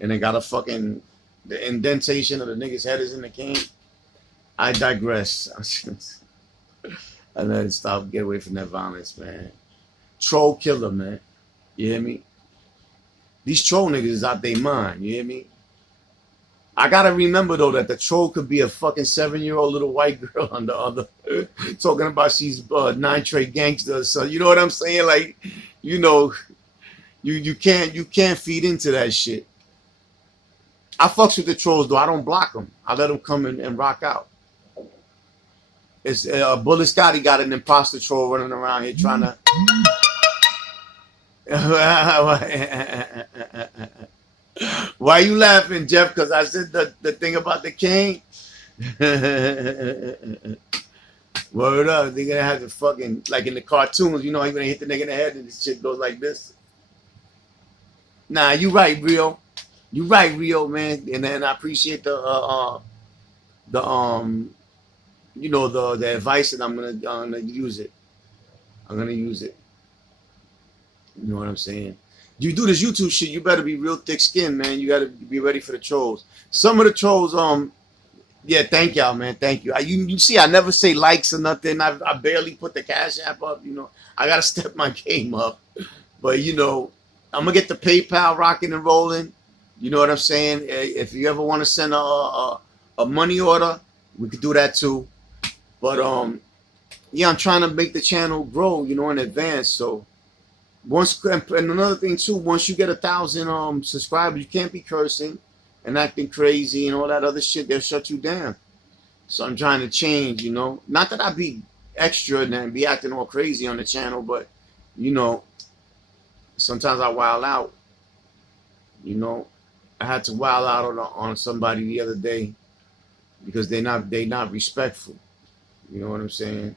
and they got a fucking the indentation of the nigga's head is in the cane. I digress. I let it stop. Get away from that violence, man. Troll killer, man. You hear me? These troll niggas is out their mind. You hear me? I gotta remember though that the troll could be a fucking 7-year-old little white girl on the other, talking about she's nitrate gangster. So you know what I'm saying? Like, you know, you can't feed into that shit. I fucks with the trolls though. I don't block them. I let them come in and rock out. It's Bullet Scotty got an imposter troll running around here trying to. Why you laughing, Jeff? Because I said the thing about the cane. Word up, they're gonna have to fucking like in the cartoons, you know, you're gonna hit the nigga in the head and this shit goes like this. Nah, you right, Rio. You right, Rio, man. And I appreciate the you know, the advice, and I'm gonna use it. I'm gonna use it. You know what I'm saying? You do this YouTube shit, you better be real thick-skinned, man. You gotta be ready for the trolls. Some of the trolls, yeah, thank y'all, man. Thank you. You see, I never say likes or nothing. I barely put the Cash App up. You know, I gotta step my game up. But you know, I'm gonna get the PayPal rocking and rolling. You know what I'm saying? If you ever want to send a money order, we could do that too. But yeah, I'm trying to make the channel grow, you know, in advance. So once, and another thing too, once you get 1,000 subscribers, you can't be cursing and acting crazy and all that other shit. They'll shut you down. So I'm trying to change, you know. Not that I be extra and be acting all crazy on the channel, but you know, sometimes I wild out. You know, I had to wild out on somebody the other day because they not respectful. You know what I'm saying?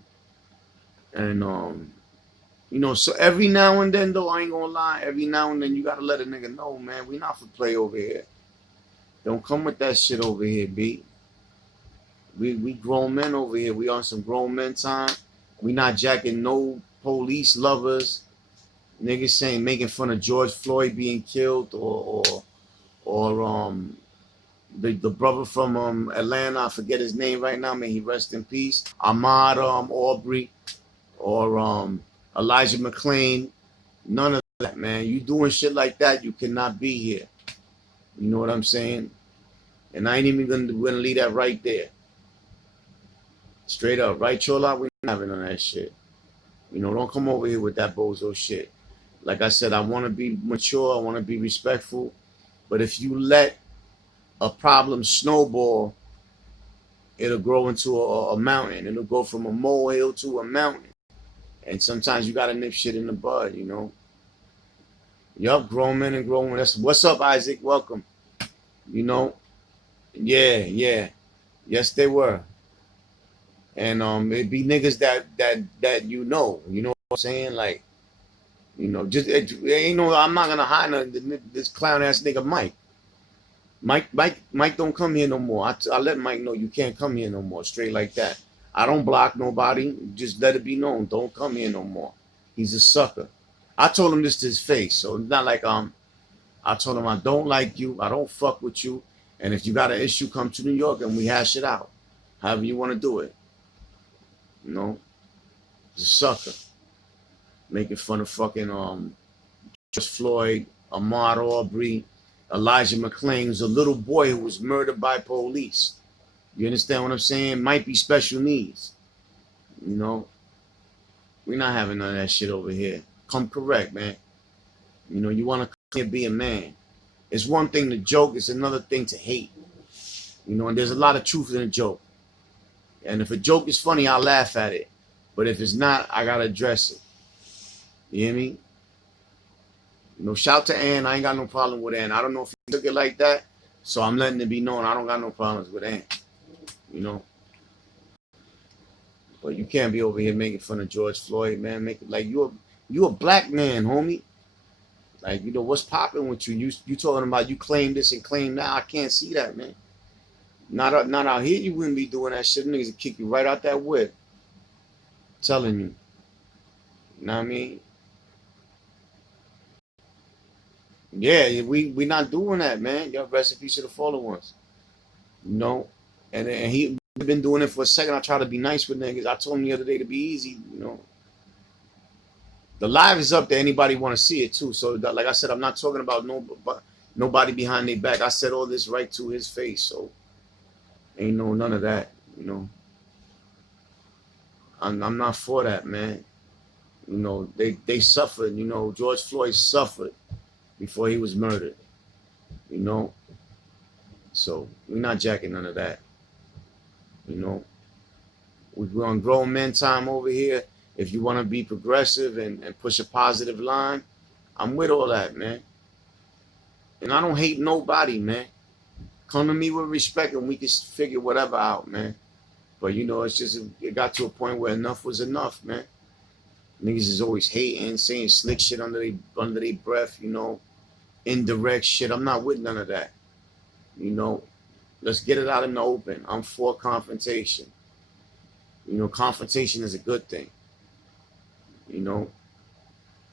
And you know, so every now and then though, I ain't gonna lie, every now and then you gotta let a nigga know, man, we not for play over here. Don't come with that shit over here, B. We grown men over here. We on some grown men time. We not jacking no police lovers. Niggas saying making fun of George Floyd being killed or the brother from Atlanta, I forget his name right now, may he rest in peace. Ahmaud Aubrey or Elijah McClain. None of that, man. You doing shit like that, you cannot be here. You know what I'm saying? And I ain't even gonna leave that right there. Straight up, right, Chola? We not having none of that shit. You know, don't come over here with that bozo shit. Like I said, I want to be mature. I want to be respectful. But if you let a problem snowball, it'll grow into a mountain. It'll go from a molehill to a mountain. And sometimes you got to nip shit in the bud, you know. Yup, grown men and grown women. That's what's up, Isaac. Welcome. You know. Yeah. Yes, they were. And it'd be niggas that you know what I'm saying? Like, you know, just ain't no. I'm not gonna hide this clown ass nigga Mike. Mike don't come here no more. I let Mike know you can't come here no more. Straight like that. I don't block nobody. Just let it be known. Don't come here no more. He's a sucker. I told him this to his face, so it's not like I told him I don't like you. I don't fuck with you. And if you got an issue, come to New York and we hash it out. However you want to do it. You know, he's a sucker. Making fun of fucking George Floyd, Ahmaud Aubrey, Elijah McClain was a little boy who was murdered by police. You understand what I'm saying? Might be special needs. You know, we're not having none of that shit over here. Come correct, man. You know, you want to come here be a man. It's one thing to joke. It's another thing to hate. You know, and there's a lot of truth in a joke. And if a joke is funny, I'll laugh at it. But if it's not, I got to address it. You hear me? You know, shout to Ann. I ain't got no problem with Ann. I don't know if he took it like that, so I'm letting it be known. I don't got no problems with Ann. You know. But you can't be over here making fun of George Floyd, man. Make it like you a black man, homie. Like, you know, what's popping with you? You talking about you claim this and claim that. I can't see that, man. Not out here. You wouldn't be doing that shit. Niggas would kick you right out that whip. Telling you. You know what I mean? Yeah, we not doing that, man. Y'all rest in peace to the fallen ones. You know? And he been doing it for a second. I try to be nice with niggas. I told him the other day to be easy, you know. The live is up there. Anybody want to see it too. So like I said, I'm not talking about nobody behind their back. I said all this right to his face. So ain't no none of that, you know. I'm not for that, man. You know, they suffered, you know. George Floyd suffered before he was murdered, you know. So we're not jacking none of that. You know, we're on grown men time over here. If you want to be progressive and push a positive line, I'm with all that, man. And I don't hate nobody, man. Come to me with respect and we can figure whatever out, man. But, you know, it's just, it got to a point where enough was enough, man. Niggas is always hating, saying slick shit under their breath, you know, indirect shit. I'm not with none of that, you know. Let's get it out in the open. I'm for confrontation. You know, confrontation is a good thing. You know.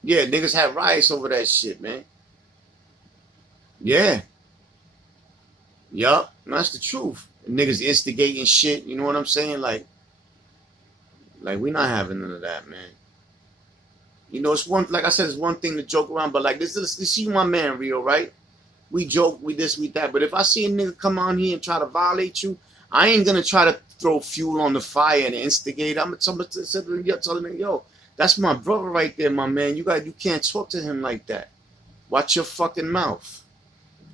Yeah, niggas have riots over that shit, man. Yeah. Yup. That's the truth. Niggas instigating shit, you know what I'm saying? Like we not having none of that, man. You know, it's one, like I said, it's one thing to joke around, but like this see my man Rio, right? We joke, we this, we that. But if I see a nigga come on here and try to violate you, I ain't gonna try to throw fuel on the fire and instigate. I'm telling him, yo, that's my brother right there, my man. You can't talk to him like that. Watch your fucking mouth.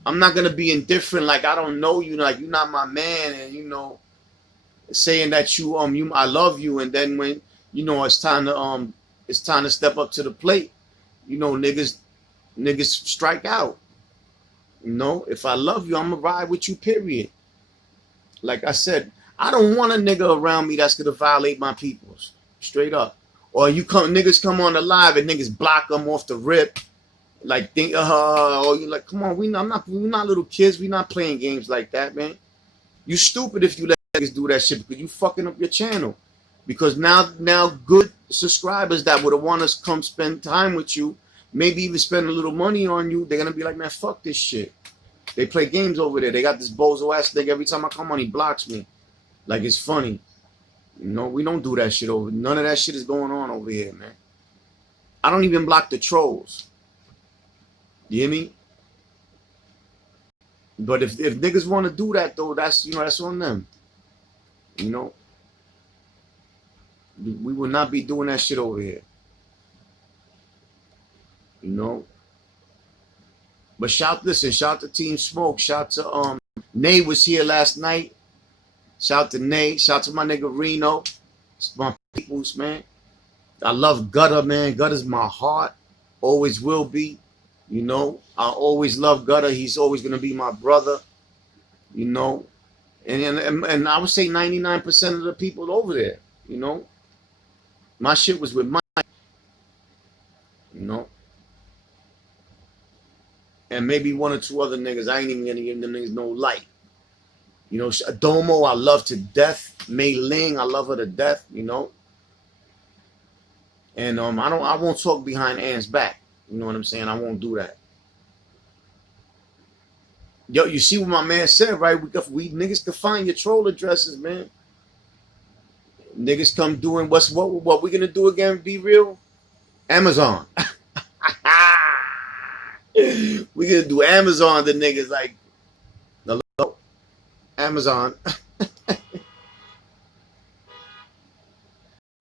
I'm not gonna be indifferent, like I don't know you, like you're not my man, and you know, saying that I love you, and then when you know it's time to step up to the plate, you know, niggas strike out. You know, if I love you, I'm gonna ride with you, period. Like I said, I don't want a nigga around me that's gonna violate my peoples. Straight up. Or niggas come on the live and niggas block them off the rip. Like or you like, come on, we're not little kids, we not playing games like that, man. You stupid if you let niggas do that shit because you fucking up your channel. Because now good subscribers that would have wanted to come spend time with you, maybe even spend a little money on you, they're gonna be like, man, fuck this shit. They play games over there. They got this bozo ass nigga. Every time I come on, he blocks me. Like it's funny. You know, we don't do that shit over. None of that shit is going on over here, man. I don't even block the trolls. You hear me? But if niggas want to do that though, that's on them. You know? We will not be doing that shit over here. You know? But shout to Team Smoke. Shout to Nay was here last night. Shout to Nay. Shout to my nigga Reno. It's my peoples, man. I love Gutter, man. Gutter's my heart. Always will be. You know, I always love Gutter. He's always gonna be my brother. You know. And I would say 99% of the people over there, you know. My shit was with Mike. You know. And maybe one or two other niggas. I ain't even gonna give them niggas no light. You know, Domo, I love to death. Mei Ling, I love her to death, you know. And I won't talk behind Ann's back. You know what I'm saying? I won't do that. Yo, you see what my man said, right? We niggas can find your troll addresses, man. Niggas come doing what we gonna do again, be real? Amazon. We gonna do Amazon the niggas like hello Amazon.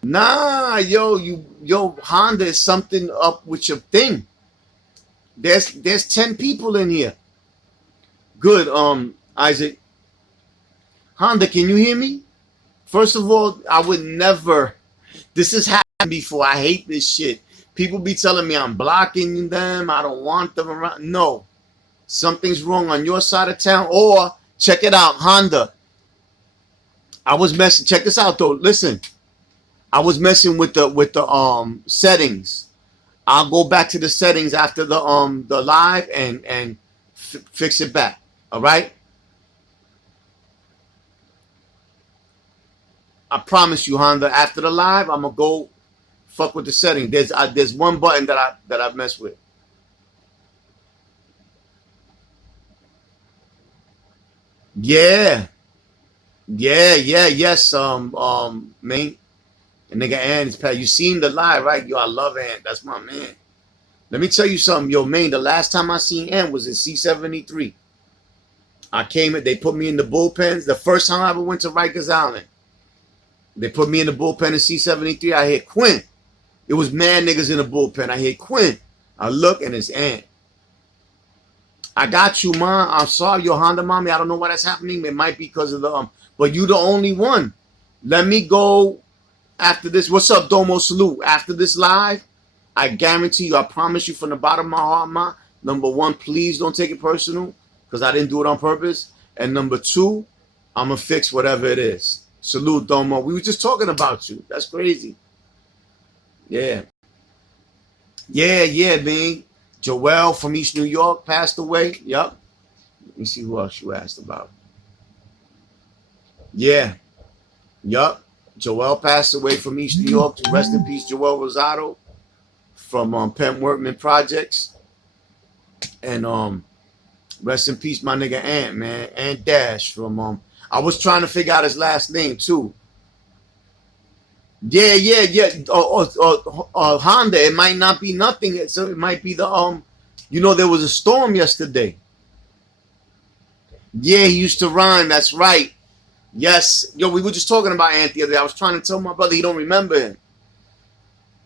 Nah, yo, Honda is something up with your thing. There's 10 people in here. Good, Isaac. Honda, can you hear me? First of all, I would never. This has happened before. I hate this shit. People be telling me I'm blocking them. I don't want them around. No. Something's wrong on your side of town. Or, check it out, Honda. I was messing. Check this out, though. Listen. I was messing with the settings. I'll go back to the settings after the live and fix it back. All right? I promise you, Honda, after the live, I'm gonna go fuck with the setting. There's one button that I've messed with. Yeah. Yes, man. And nigga Ant is pat. You seen the live, right? Yo, I love Ant. That's my man. Let me tell you something, yo, man. The last time I seen Ant was in C-73. I came in, they put me in the bullpens. The first time I ever went to Rikers Island, they put me in the bullpen in C-73. I hit Quinn. It was mad niggas in the bullpen. I hit Quinn. I look and it's Ant. I got you, man. I'm sorry, yo, Honda mommy. I don't know why that's happening. It might be because of the but you the only one. Let me go after this. What's up, Domo Salute? After this live, I guarantee you, I promise you from the bottom of my heart, ma. Number one, please don't take it personal because I didn't do it on purpose. And number two, I'm gonna fix whatever it is. Salute, Domo. We were just talking about you. That's crazy. Yeah, man. Joel from East New York passed away. Yup. Let me see who else you asked about. Yeah. Yup. Joel passed away from East New York. Rest in peace, Joel Rosado from Penn Workman Projects. And rest in peace, my nigga Ant, man. Ant Dash from I was trying to figure out his last name too. Yeah. Honda. It might not be nothing. So it might be the there was a storm yesterday. Yeah, he used to rhyme. That's right. Yes. Yo, we were just talking about Ant the other day. I was trying to tell my brother he don't remember him.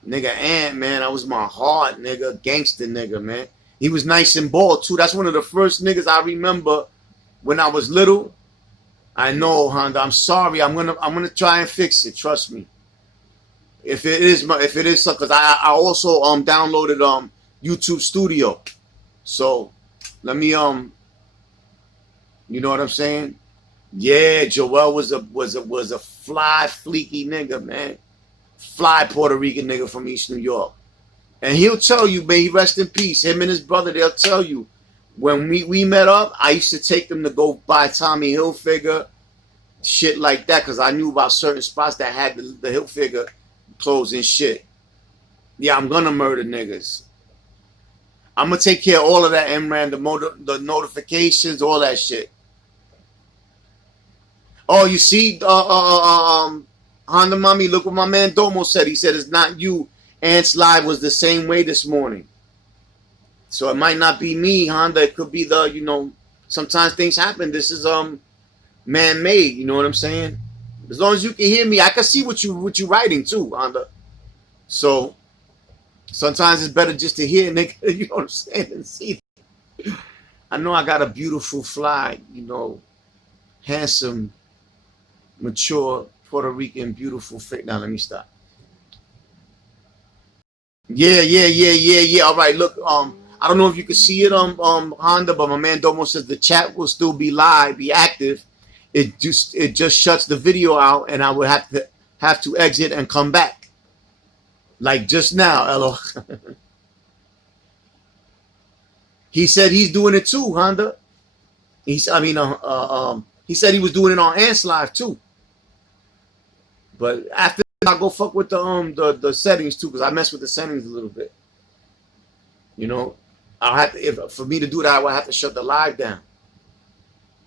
Nigga Ant, man. That was my heart, nigga. Gangster nigga, man. He was nice and bald too. That's one of the first niggas I remember when I was little. I know, Honda. I'm sorry. I'm gonna try and fix it. Trust me. If it is, because I also downloaded YouTube Studio, so let me you know what I'm saying? Yeah, Joel was a fly fleeky nigga, man, fly Puerto Rican nigga from East New York, and he'll tell you, man, he rest in peace. Him and his brother, they'll tell you when we met up. I used to take them to go buy Tommy Hilfiger, shit like that, because I knew about certain spots that had the Hilfiger clothes and shit. Yeah, I'm gonna murder niggas. I'm gonna take care of all of that, Imran, the notifications, all that shit. Oh, you see, Honda mommy, look what my man Domo said. He said it's not you. Ant's live was the same way this morning. So it might not be me, Honda. It could be sometimes things happen. This is man-made, you know what I'm saying? As long as you can hear me, I can see what you writing too, Honda. So sometimes it's better just to hear, nigga. You know what I'm saying? And see. I know I got a beautiful fly, handsome, mature Puerto Rican, beautiful face. Now let me stop. Yeah. All right, look, I don't know if you can see it Honda, but my man Domo says the chat will still be live, be active. It just shuts the video out, and I would have to exit and come back, like just now. Hello. He said he's doing it too, Honda. He said he was doing it on Ant's live too. But after that, I'll go fuck with the settings too, because I mess with the settings a little bit. I'll have to, for me to do that, I will have to shut the live down.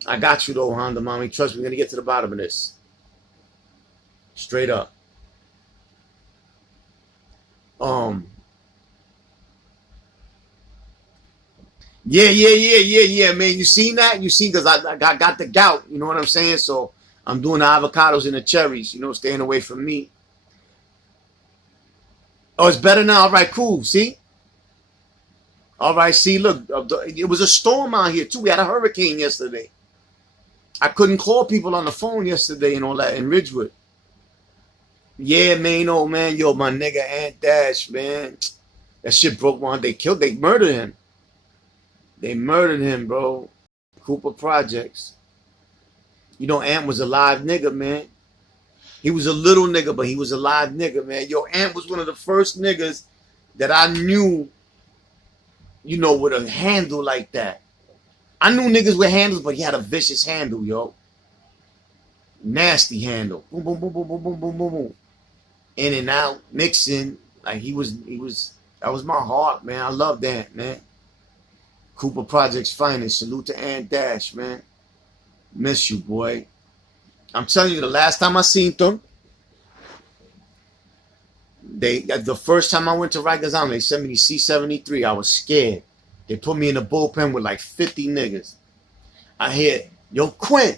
I got you though, Honda mommy. Trust me, we're gonna get to the bottom of this. Straight up. Yeah, man. You seen that? You seen, because I got the gout. You know what I'm saying? So I'm doing the avocados and the cherries. Staying away from meat. Oh, it's better now. All right, cool. See? All right, see, look, it was a storm out here too. We had a hurricane yesterday. I couldn't call people on the phone yesterday and all that in Ridgewood. Yeah, man, oh man, yo, my nigga Ant Dash, man. That shit broke my heart. They murdered him. They murdered him, bro. Cooper Projects. You know, Ant was a live nigga, man. He was a little nigga, but he was a live nigga, man. Yo, Ant was one of the first niggas that I knew, you know, with a handle like that. I knew niggas with handles, but he had a vicious handle, yo. Nasty handle. Boom, boom, boom, boom, boom, boom, boom, boom, boom. In and out, mixing. Like he was, that was my heart, man. I love that, man. Cooper Projects finest. Salute to Ant Dash, man. Miss you, boy. I'm telling you, the last time I seen them, the first time I went to Rikers Island, they sent me to C-73. I was scared. They put me in the bullpen with like 50 niggas. I hear, yo, Quinn.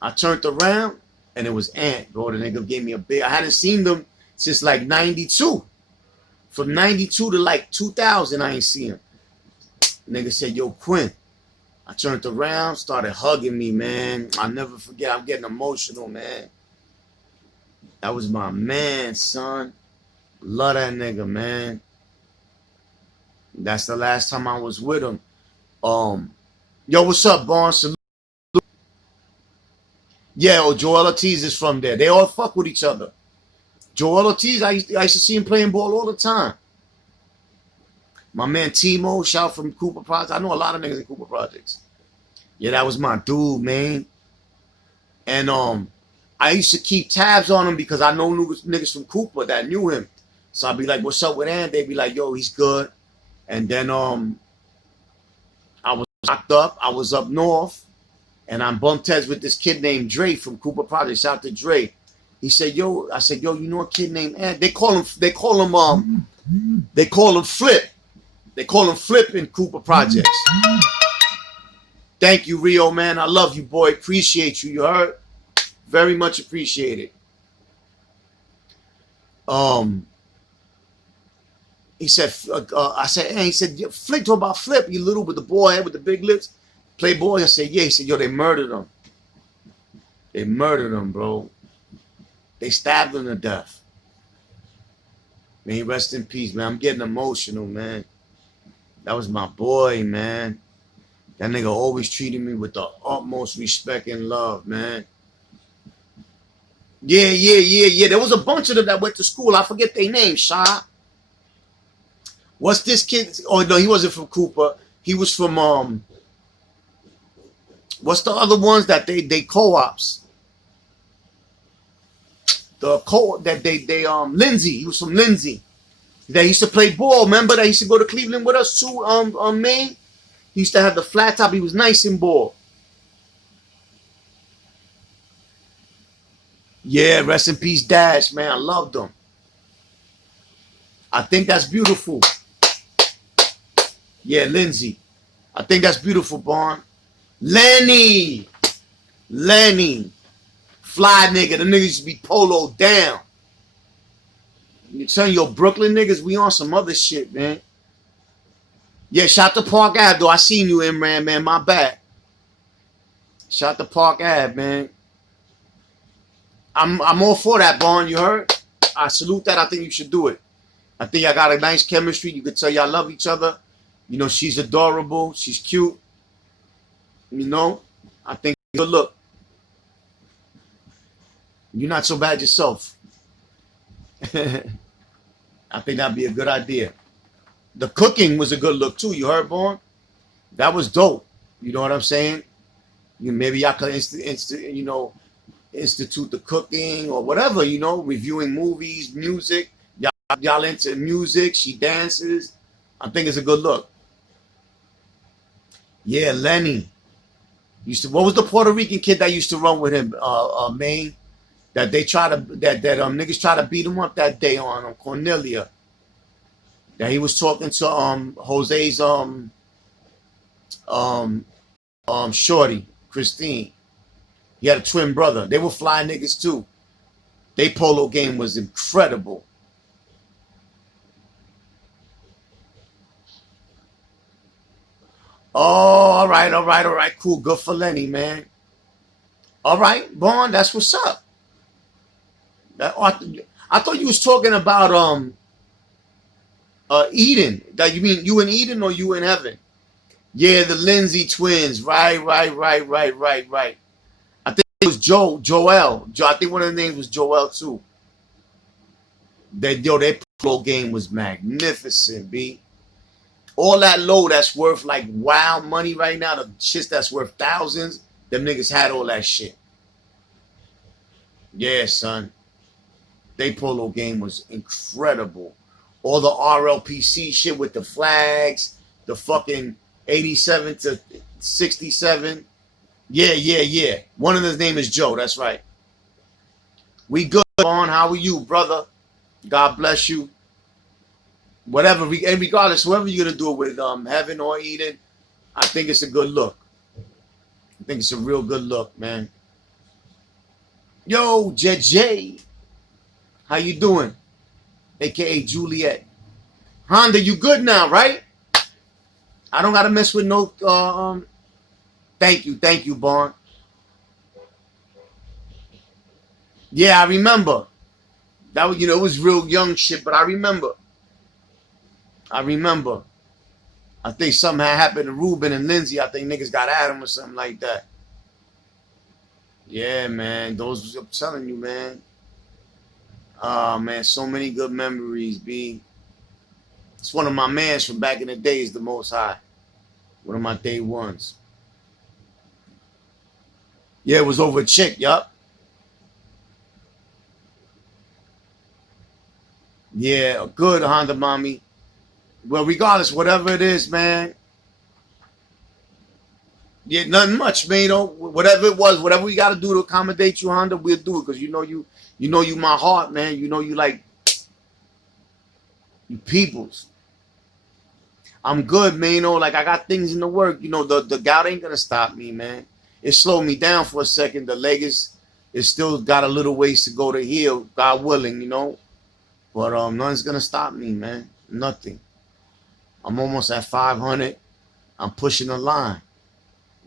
I turned around, and it was Ant, bro. The nigga gave me a big. I hadn't seen them since like 92. From 92 to like 2000, I ain't seen him. The nigga said, yo, Quinn. I turned around, started hugging me, man. I'll never forget. I'm getting emotional, man. That was my man, son. Love that nigga, man. That's the last time I was with him. Yo, what's up, Barnes? Salute. Yeah, Joel Ortiz is from there. They all fuck with each other. Joel Ortiz, I used to see him playing ball all the time. My man Timo, shout from Cooper Projects. I know a lot of niggas in Cooper Projects. Yeah, that was my dude, man. And I used to keep tabs on him because I know niggas from Cooper that knew him. So I'd be like, what's up with Ant? They'd be like, yo, he's good. And then I was locked up. I was up north. And I'm bumped heads with this kid named Dre from Cooper Projects. Shout out to Dre. He said, yo, I said, yo, you know a kid named Ant? They call him Flip. They call him Flip in Cooper Projects. Thank you, Rio, man. I love you, boy. Appreciate you. You heard? Very much appreciated. He said, I said, hey, he said, Flick, talk about Flip, you little with the boy head with the big lips. Playboy. I said, yeah. He said, yo, they murdered him. They murdered him, bro. They stabbed him to death. Man, rest in peace, man. I'm getting emotional, man. That was my boy, man. That nigga always treated me with the utmost respect and love, man. Yeah. There was a bunch of them that went to school. I forget their names, Sha. What's this kid? Oh, no, he wasn't from Cooper. He was from, what's the other ones that they co-ops? Lindsay. He was from Lindsay. That used to play ball. Remember that he used to go to Cleveland with us too, Maine? He used to have the flat top. He was nice in ball. Yeah, rest in peace, Dash, man. I loved him. I think that's beautiful. Yeah, Lindsay. I think that's beautiful, Barn. Lenny. Fly nigga. The niggas used to be poloed down. You telling your Brooklyn niggas, we on some other shit, man. Yeah, shout to Park Ave, though. I seen you, Imran, man. My bad. Shout to Park Ave, man. I'm all for that, Barn. You heard? I salute that. I think you should do it. I think y'all got a nice chemistry. You could tell y'all love each other. You know, she's adorable. She's cute. You know, I think good look. You're not so bad yourself. I think that'd be a good idea. The cooking was a good look too. You heard, Born? That was dope. You know what I'm saying? Maybe y'all could institute the cooking or whatever. You know, reviewing movies, music. Y'all into music. She dances. I think it's a good look. Yeah, Lenny. What was the Puerto Rican kid that used to run with him, Maine? That they niggas try to beat him up that day on Cornelia. That he was talking to Jose's shorty, Christine. He had a twin brother. They were fly niggas too. They polo game was incredible. Oh, all right, cool. Good for Lenny, man. All right, Bond, that's what's up. I thought you was talking about Eden. That you mean you in Eden or you in heaven? Yeah, the Lindsay twins. Right. I think it was Joel. I think one of the names was Joel too. Their pro game was magnificent, B. All that low that's worth like wild money right now, the shit that's worth thousands, them niggas had all that shit. Yeah, son. They polo game was incredible. All the RLPC shit with the flags, the fucking 87 to 67. Yeah. One of his name is Joe. That's right. We good, on. How are you, brother? God bless you. Whatever, and regardless, whoever you're gonna do it with, heaven or Eden, I think it's a good look. I think it's a real good look, man. Yo, JJ, how you doing? AKA Juliet. Honda, you good now, right? I don't gotta mess with no. Thank you, Bond. Yeah, I remember. That was, it was real young shit, but I remember. I think something had happened to Ruben and Lindsay. I think niggas got at him or something like that. Yeah, man. Those, I'm telling you, man. Oh, man. So many good memories, B. It's one of my mans from back in the days, the Most High. One of my day ones. Yeah, it was over a chick, yup. Yeah, good, Honda Mommy. Well, regardless, whatever it is, man. Yeah, nothing much, man. Whatever it was, whatever we got to do to accommodate you, Honda, we'll do it. Because you know my heart, man. You know you like you peoples. I'm good, man. Like I got things in the work. The gout ain't gonna stop me, man. It slowed me down for a second. The leg is still got a little ways to go to heal, God willing, But nothing's gonna stop me, man. Nothing. I'm almost at 500. I'm pushing the line.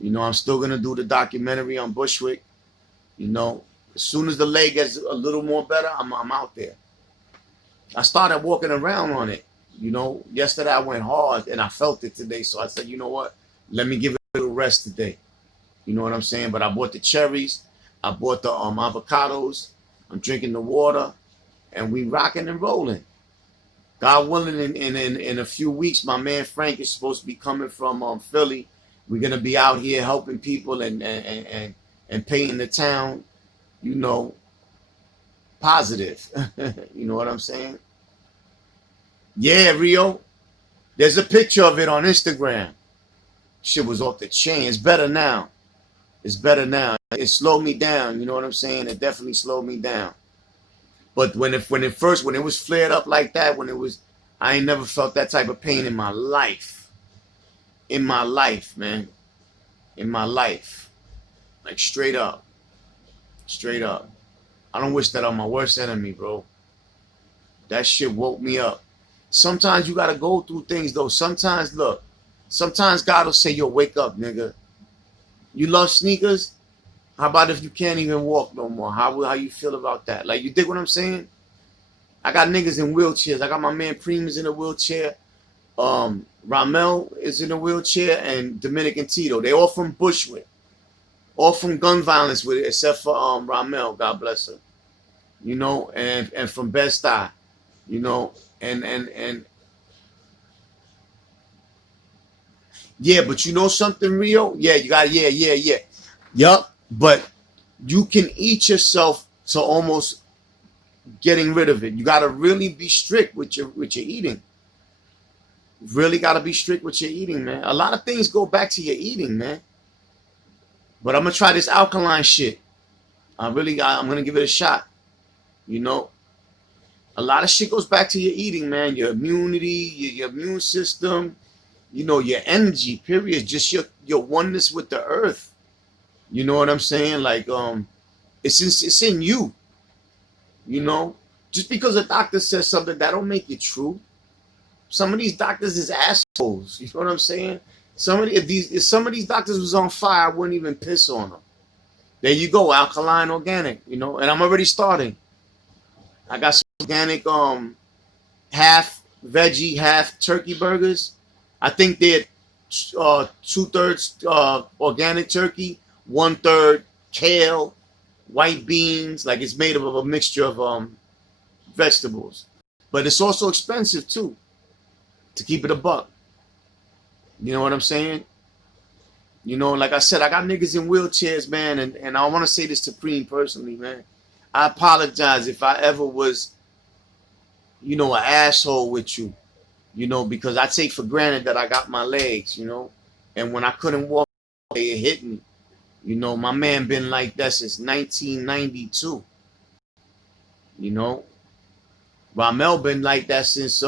I'm still gonna do the documentary on Bushwick. As soon as the leg gets a little more better, I'm out there. I started walking around on it. Yesterday I went hard and I felt it today. So I said, you know what? Let me give it a little rest today. You know what I'm saying? But I bought the cherries. I bought the avocados. I'm drinking the water. And we rocking and rolling. God willing, in a few weeks, my man Frank is supposed to be coming from Philly. We're gonna be out here helping people and painting the town, positive. You know what I'm saying? Yeah, Rio. There's a picture of it on Instagram. Shit was off the chain. It's better now. It slowed me down. You know what I'm saying? It definitely slowed me down. But when it was flared up like that, I ain't never felt that type of pain in my life. In my life, man. In my life. Like straight up. I don't wish that on my worst enemy, bro. That shit woke me up. Sometimes you gotta go through things though. Sometimes God will say, yo, wake up, nigga. You love sneakers? How about if you can't even walk no more? How you feel about that? Like, you dig what I'm saying? I got niggas in wheelchairs. I got my man Preem in a wheelchair. Ramel is in a wheelchair, and Dominican Tito. They all from Bushwick. All from gun violence with it, except for Ramel, God bless her. And from Bed-Stuy. And yeah, but you know something, Rio? Yeah, you got yeah. Yup. But you can eat yourself to almost getting rid of it. You got to really be strict with your eating. Really got to be strict with your eating, man. A lot of things go back to your eating, man. But I'm going to try this alkaline shit. I'm going to give it a shot. A lot of shit goes back to your eating, man. Your immunity, your immune system, your energy, period. Just your oneness with the earth. You know what I'm saying? Like, it's in you. Just because a doctor says something, that don't make it true. Some of these doctors is assholes. You know what I'm saying? If some of these doctors was on fire, I wouldn't even piss on them. There you go, alkaline organic. And I'm already starting. I got some organic half veggie, half turkey burgers. I think they're 2/3 organic turkey, 1/3 kale, white beans. Like it's made of a mixture of vegetables, but it's also expensive too. To keep it a buck, you know what I'm saying? You know, like I said, I got niggas in wheelchairs, man, and I want to say this to Preem personally, man. I apologize if I ever was, you know, an asshole with you, you know, because I take for granted that I got my legs, you know, and when I couldn't walk, it hit me. You know, my man been like that since 1992. You know, Ramel been like that since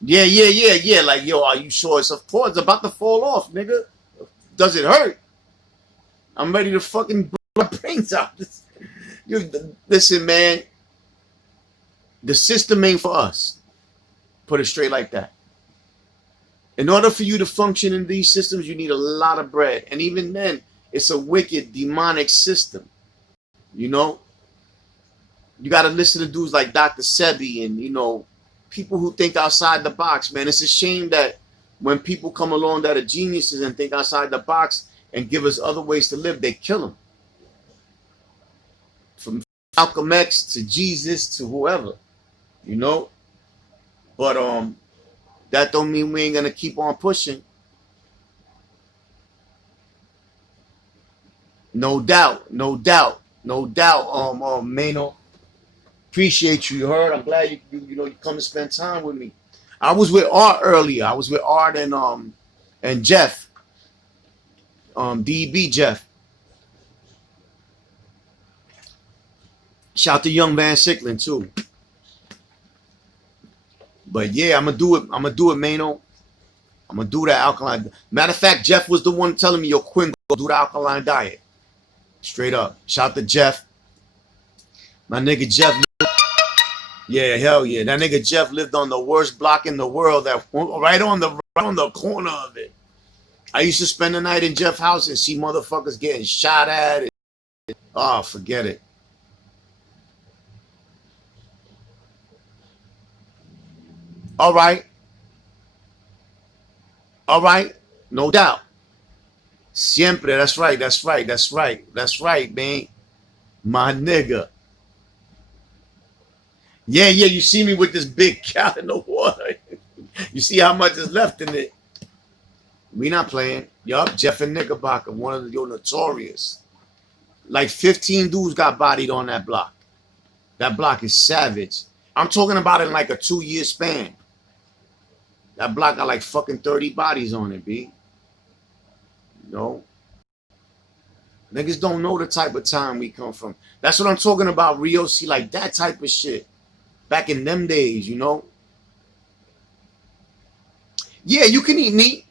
yeah. Like, yo, are you sure? It's of course it's about to fall off, nigga. Does it hurt? I'm ready to fucking blow my brains out. Listen, man. The system ain't for us. Put it straight like that. In order for you to function in these systems, you need a lot of bread. And even then, it's a wicked, demonic system. You know? You got to listen to dudes like Dr. Sebi and, you know, people who think outside the box, man. It's a shame that when people come along that are geniuses and think outside the box and give us other ways to live, they kill them. From Malcolm X to Jesus to whoever, you know? But that don't mean we ain't gonna keep on pushing. No doubt, no doubt, no doubt. Mano, appreciate you. You heard? I'm glad you know you come to spend time with me. I was with Art earlier. I was with Art and Jeff, DB Jeff. Shout to Young Van Sicklen too. But yeah, I'm gonna do it. I'm gonna do it, Mano. I'm gonna do that alkaline. Matter of fact, Jeff was the one telling me, yo, Quinn, go do the alkaline diet. Straight up. Shout to Jeff. My nigga Jeff. Yeah, hell yeah. That nigga Jeff lived on the worst block in the world, that right on the corner of it. I used to spend the night in Jeff's house and see motherfuckers getting shot at. Oh, forget it. All right. All right. No doubt. Siempre. That's right. That's right. That's right. That's right, man. My nigga. Yeah. You see me with this big gallon of water. You see how much is left in it. We not playing. Yup. Jeff and Knickerbocker, one of your notorious. Like 15 dudes got bodied on that block. That block is savage. I'm talking about it in like a 2-year span. That block got like fucking 30 bodies on it, B. You know? Niggas don't know the type of time we come from. That's what I'm talking about, Rio. See, like that type of shit. Back in them days, you know? Yeah, you can eat meat.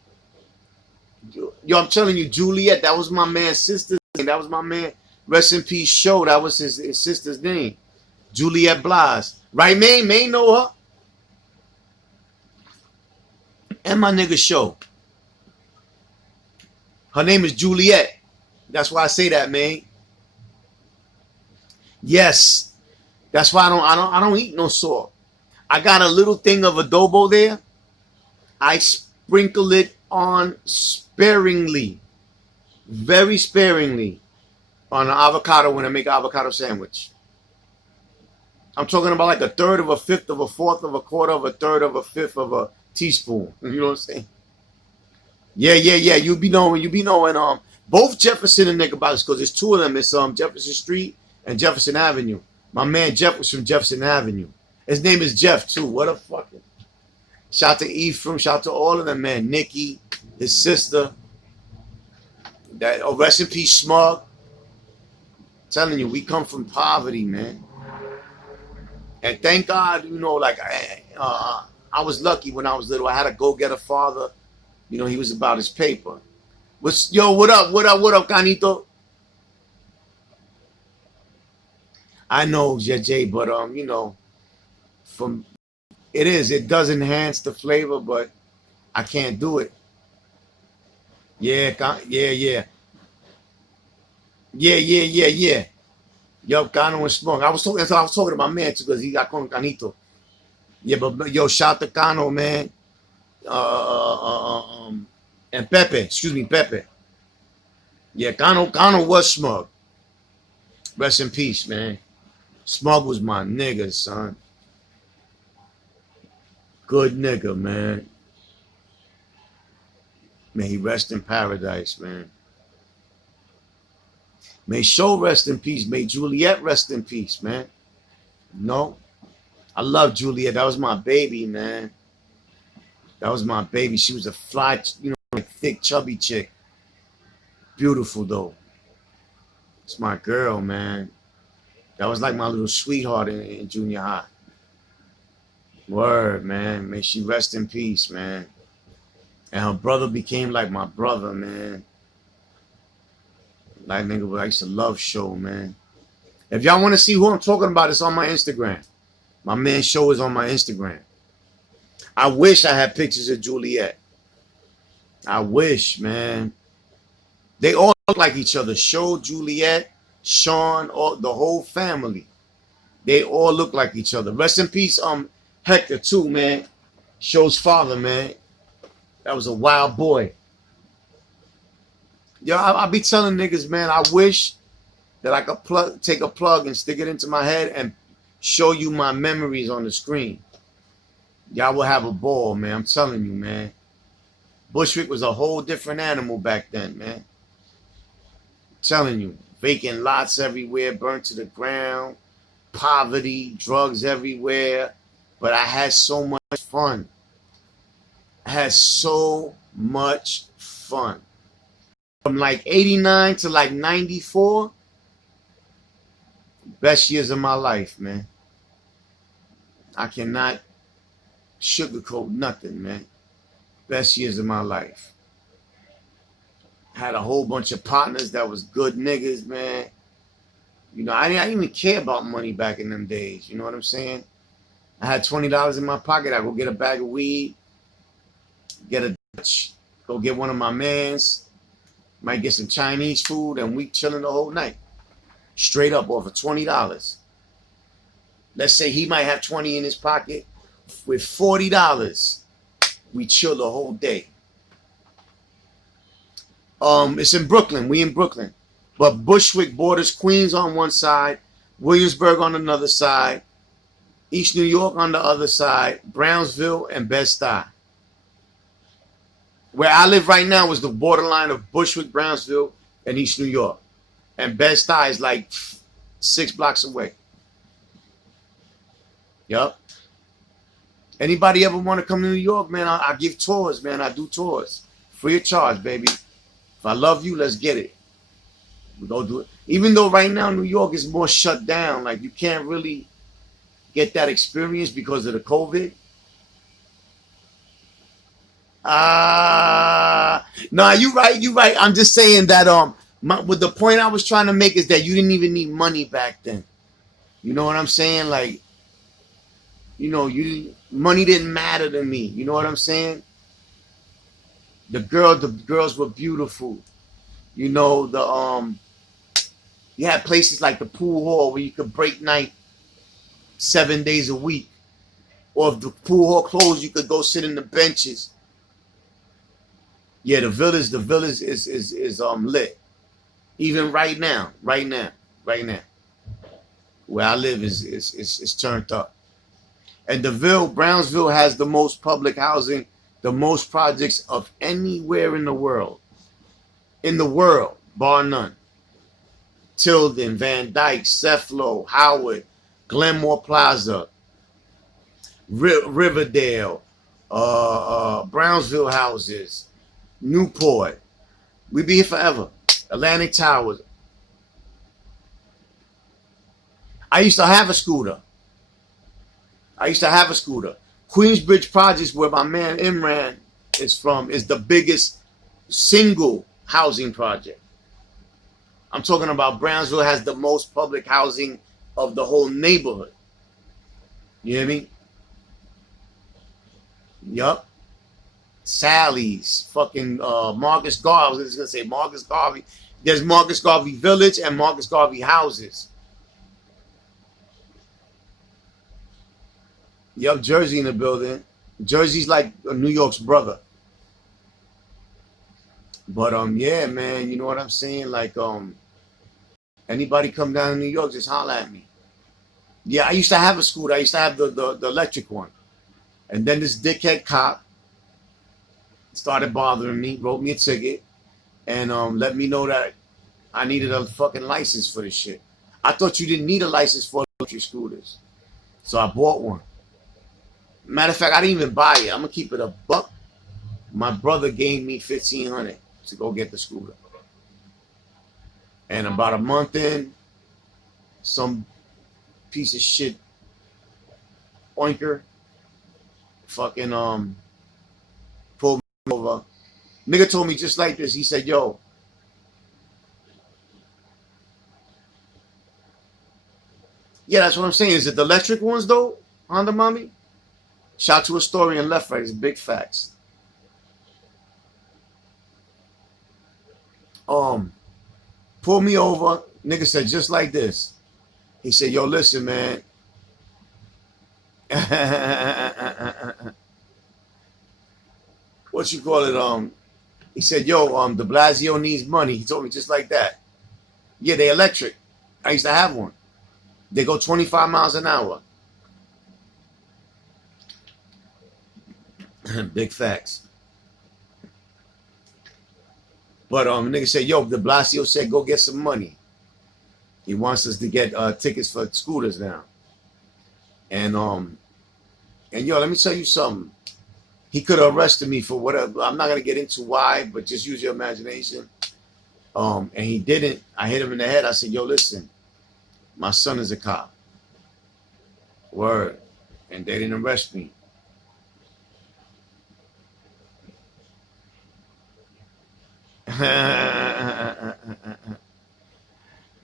Yo, I'm telling you, Juliet, that was my man's sister. That was my man. Rest in peace, Show. That was his sister's name. Juliet Blas. Right, man? May know her. And my nigga Show. Her name is Juliet. That's why I say that, man. Yes. That's why I don't eat no salt. I got a little thing of adobo there. I sprinkle it on sparingly. Very sparingly. On an avocado when I make an avocado sandwich. I'm talking about like 1/3 of a 1/5 of a 1/4 of a 1/4 of a 1/3 of a 1/5 of a teaspoon. You know what I'm saying? Yeah. You be knowing both Jefferson and Knickerbockers, because there's two of them. It's Jefferson Street and Jefferson Avenue. My man Jeff was from Jefferson Avenue. His name is Jeff too. What a fucking shout to Ephraim, shout to all of them, man. Nikki, his sister. That rest in peace, Smug. Telling you, we come from poverty, man. And thank God, you know, like I was lucky when I was little. I had a go-getter father. You know, he was about his paper. Yo, what up, Canito? I know, JJ, but you know, it does enhance the flavor, but I can't do it. Yeah. Yo, Cano and Smoke. I was talking to my man too because he got con Canito. Yeah, but yo, shout to Cano, man. And Pepe. Excuse me, Pepe. Yeah, Cano was Smug. Rest in peace, man. Smug was my nigga, son. Good nigga, man. May he rest in paradise, man. May Show rest in peace. May Juliet rest in peace, man. No, I love Juliet. That was my baby, man. That was my baby. She was a fly, like thick, chubby chick. Beautiful, though. It's my girl, man. That was like my little sweetheart in junior high. Word, man. May she rest in peace, man. And her brother became like my brother, man. Like, nigga, I used to love Show, man. If y'all want to see who I'm talking about, it's on my Instagram. My man Show is on my Instagram. I wish I had pictures of Juliet. I wish, man. They all look like each other. Show, Juliet, Sean, the whole family. They all look like each other. Rest in peace, Hector too, man. Show's father, man. That was a wild boy. Yo, I be telling niggas, man, I wish that I could take a plug and stick it into my head and show you my memories on the screen. Y'all will have a ball, man. I'm telling you, man. Bushwick was a whole different animal back then, man. I'm telling you. Vacant lots everywhere, burnt to the ground, poverty, drugs everywhere. But I had so much fun. I had so much fun. From like 89 to like 94, best years of my life, man. I cannot sugarcoat nothing, man. Best years of my life. Had a whole bunch of partners that was good niggas, man. You know, I didn't even care about money back in them days. You know what I'm saying? I had $20 in my pocket. I go get a bag of weed, get a Dutch, go get one of my mans, might get some Chinese food, and we chilling the whole night. Straight up off of $20. Let's say he might have 20 in his pocket. With $40, we chill the whole day. It's in Brooklyn. We in Brooklyn. But Bushwick borders Queens on one side, Williamsburg on another side, East New York on the other side, Brownsville, and Bed-Stuy. Where I live right now is the borderline of Bushwick, Brownsville, and East New York. And Bed-Stuy is like 6 blocks away. Yup. Anybody ever want to come to New York, man, I give tours, man. I do tours. Free of charge, baby. If I love you, let's get it. We go do it. Even though right now New York is more shut down, like you can't really get that experience because of the COVID. Nah, you right. I'm just saying that with the point I was trying to make is that you didn't even need money back then. You know what I'm saying? Like, you know, money didn't matter to me. You know what I'm saying? The girls were beautiful. You know, you had places like the pool hall where you could break night 7 days a week. Or if the pool hall closed, you could go sit in the benches. Yeah, the village is lit. Even right now. Where I live is turned up. And Brownsville has the most public housing, the most projects of anywhere in the world. In the world, bar none. Tilden, Van Dyke, Ceflo, Howard, Glenmore Plaza, Riverdale, Brownsville houses, Newport. We be here forever. Atlantic Towers. I used to have a scooter. Queensbridge Projects, where my man Imran is from, is the biggest single housing project. I'm talking about Brownsville has the most public housing of the whole neighborhood. You hear me? Yup. Sally's, fucking Marcus Garvey. I was just gonna say Marcus Garvey. There's Marcus Garvey Village and Marcus Garvey houses. Yup, Jersey in the building. Jersey's like New York's brother. But yeah, man, you know what I'm saying? Like anybody come down to New York, just holler at me. Yeah, I used to have a scooter. I used to have the electric one. And then this dickhead cop started bothering me, wrote me a ticket, and let me know that I needed a fucking license for this shit. I thought you didn't need a license for electric scooters. So I bought one. Matter of fact, I didn't even buy it. I'm gonna keep it a buck. My brother gave me $1,500 to go get the scooter. And about a month in, some piece of shit oinker fucking pulled me over. Nigga told me just like this. He said, yo, yeah, that's what I'm saying. Is it the electric ones though, Honda Mommy? Shout to a story and left right. It's big facts. Pulled me over. Nigga said just like this. He said, yo, listen, man. What you call it? He said, yo, de Blasio needs money. He told me just like that. Yeah, they electric. I used to have one. They go 25 miles an hour. Big facts. But nigga said, yo, de Blasio said go get some money. He wants us to get tickets for scooters now. And yo, let me tell you something. He could have arrested me for whatever. I'm not gonna get into why, but just use your imagination. And he didn't. I hit him in the head. I said, yo, listen, my son is a cop. Word. And they didn't arrest me.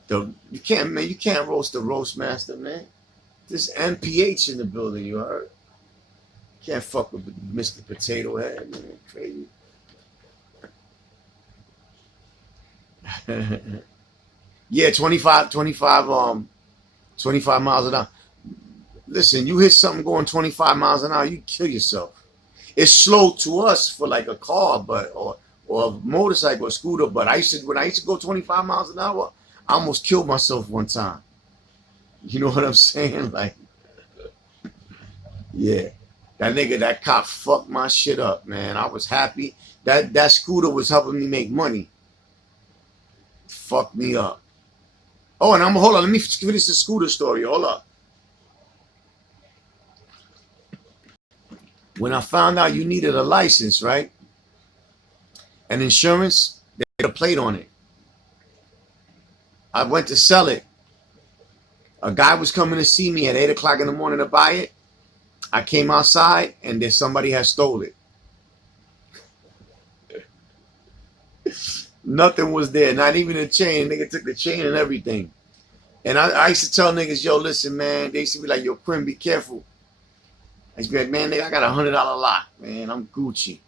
You can't roast the roast master, man. This MPH in the building, you heard? Can't fuck with Mr. Potato Head, man. Crazy. Yeah, 25 miles an hour. Listen, you hit something going 25 miles an hour, you kill yourself. It's slow to us for like a car, but or a motorcycle or scooter. But when I used to go 25 miles an hour, I almost killed myself one time. You know what I'm saying? Like, yeah. That cop fucked my shit up, man. I was happy. That scooter was helping me make money. Fucked me up. Oh, and hold on, let me finish the scooter story. Hold up. When I found out you needed a license, right? And insurance, they had a plate on it. I went to sell it. A guy was coming to see me at 8 o'clock in the morning to buy it. I came outside and then somebody had stole it. Nothing was there, not even a chain. Nigga took the chain and everything. And I used to tell niggas, yo, listen, man. They used to be like, yo, Quinn, be careful. I used to be like, man, nigga, I got $100 lock, man. I'm Gucci.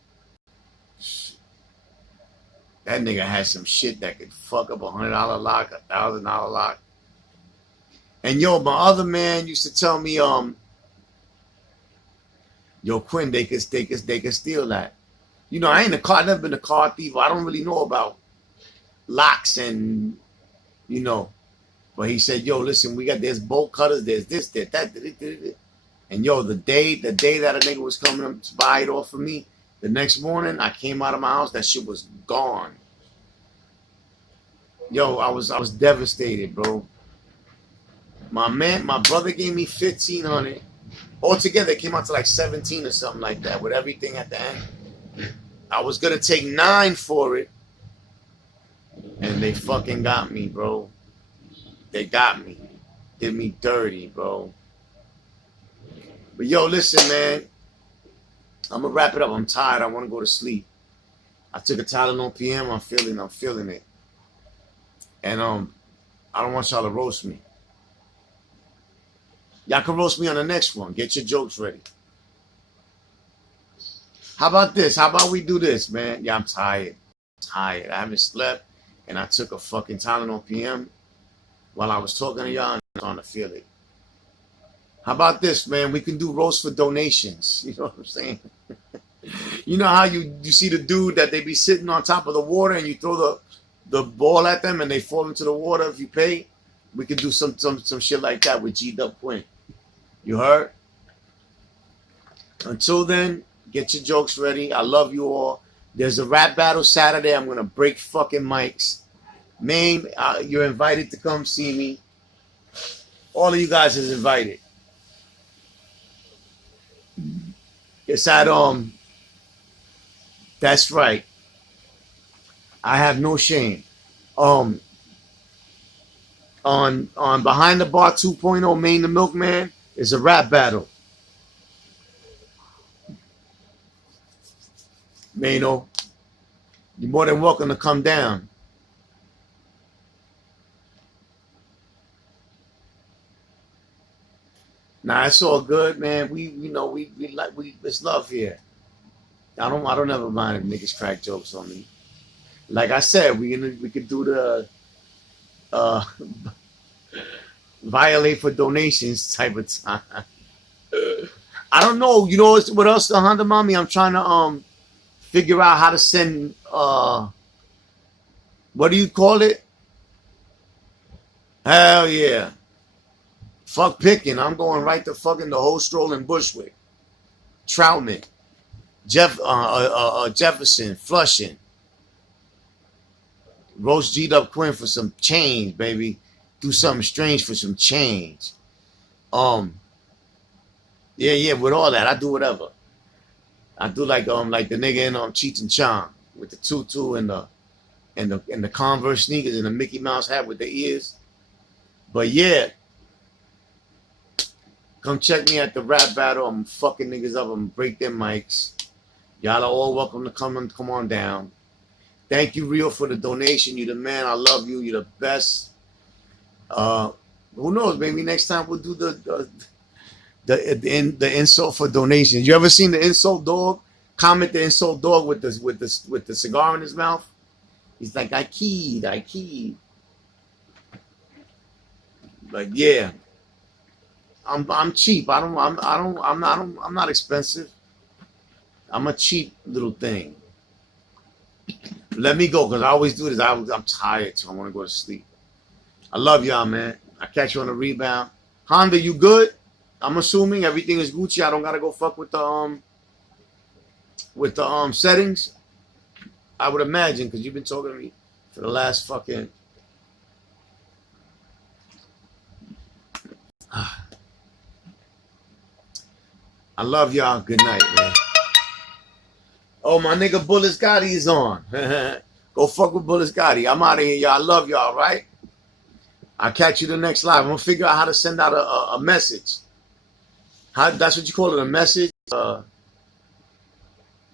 That nigga had some shit that could fuck up $100 lock, $1,000 lock. And yo, my other man used to tell me, yo, Quinn, they could steal that. You know, I ain't I've never been a car thief. I don't really know about locks and, you know. But he said, yo, listen, there's bolt cutters, there's this, that. And yo, the day that a nigga was coming up to buy it off of me, the next morning I came out of my house, that shit was gone. Yo, I was devastated, bro. My brother gave me $1,500. Altogether, it came out to like 17 or something like that, with everything at the end. I was gonna take 9 for it, and they fucking got me, bro. They got me. Did me dirty, bro. But yo, listen, man. I'm gonna wrap it up. I'm tired. I want to go to sleep. I took a Tylenol PM. I'm feeling it. And I don't want y'all to roast me. Y'all can roast me on the next one. Get your jokes ready. How about this? How about we do this, man? Yeah, I'm tired. I haven't slept, and I took a fucking Tylenol PM while I was talking to y'all, and I'm trying to feel it. How about this, man? We can do roast for donations. You know what I'm saying? You know how you see the dude that they be sitting on top of the water and you throw the ball at them and they fall into the water if you pay? We could do some shit like that with GdupKwin. You heard? Until then, get your jokes ready. I love you all. There's a rap battle Saturday. I'm gonna break fucking mics. Maine, you're invited to come see me. All of you guys is invited. It's at that's right. I have no shame. On Behind the Bar 2.0, Maine the Milkman is a rap battle. Maino, you're more than welcome to come down. Nah, it's all good, man. We it's love here. I don't ever mind if niggas crack jokes on me. Like I said, we could do the violate for donations type of time. I don't know. You know what else, the Honda Mommy? I'm trying to figure out how to send what do you call it? Hell yeah. Fuck picking. I'm going right to fucking the whole stroll in Bushwick. Troutman. Jefferson. Flushing. Roast GdupKwin for some change, baby. Do something strange for some change. Yeah, with all that, I do whatever. I do like the nigga in Cheech and Chong with the tutu and the Converse sneakers and the Mickey Mouse hat with the ears. But yeah, come check me at the rap battle. I'm fucking niggas up. I'm gonna break their mics. Y'all are all welcome to come on down. Thank you, Rio, for the donation. You the man. I love you. You're the best. Who knows? Maybe next time we'll do the insult for donations. You ever seen the insult dog? Comment the insult dog with the cigar in his mouth. He's like, I keyed. Like, yeah. I'm cheap. I'm not expensive. I'm a cheap little thing. Let me go, because I always do this. I'm tired, so I want to go to sleep. I love y'all, man. I catch you on the rebound. Honda, you good? I'm assuming everything is Gucci. I don't gotta go fuck with the settings. I would imagine, because you've been talking to me for the last fucking. I love y'all. Good night, man. Oh, my nigga Bullis Gotti is on. Go fuck with Bullis Gotti. I'm out of here, y'all. I love y'all, right? I'll catch you the next live. I'm gonna figure out how to send out a message. That's what you call it, a message? An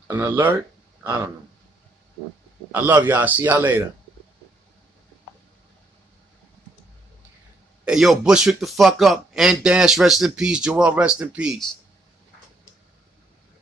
alert? I don't know. I love y'all. See y'all later. Hey, yo, Bushwick the fuck up. And Dash, rest in peace. Joel, rest in peace.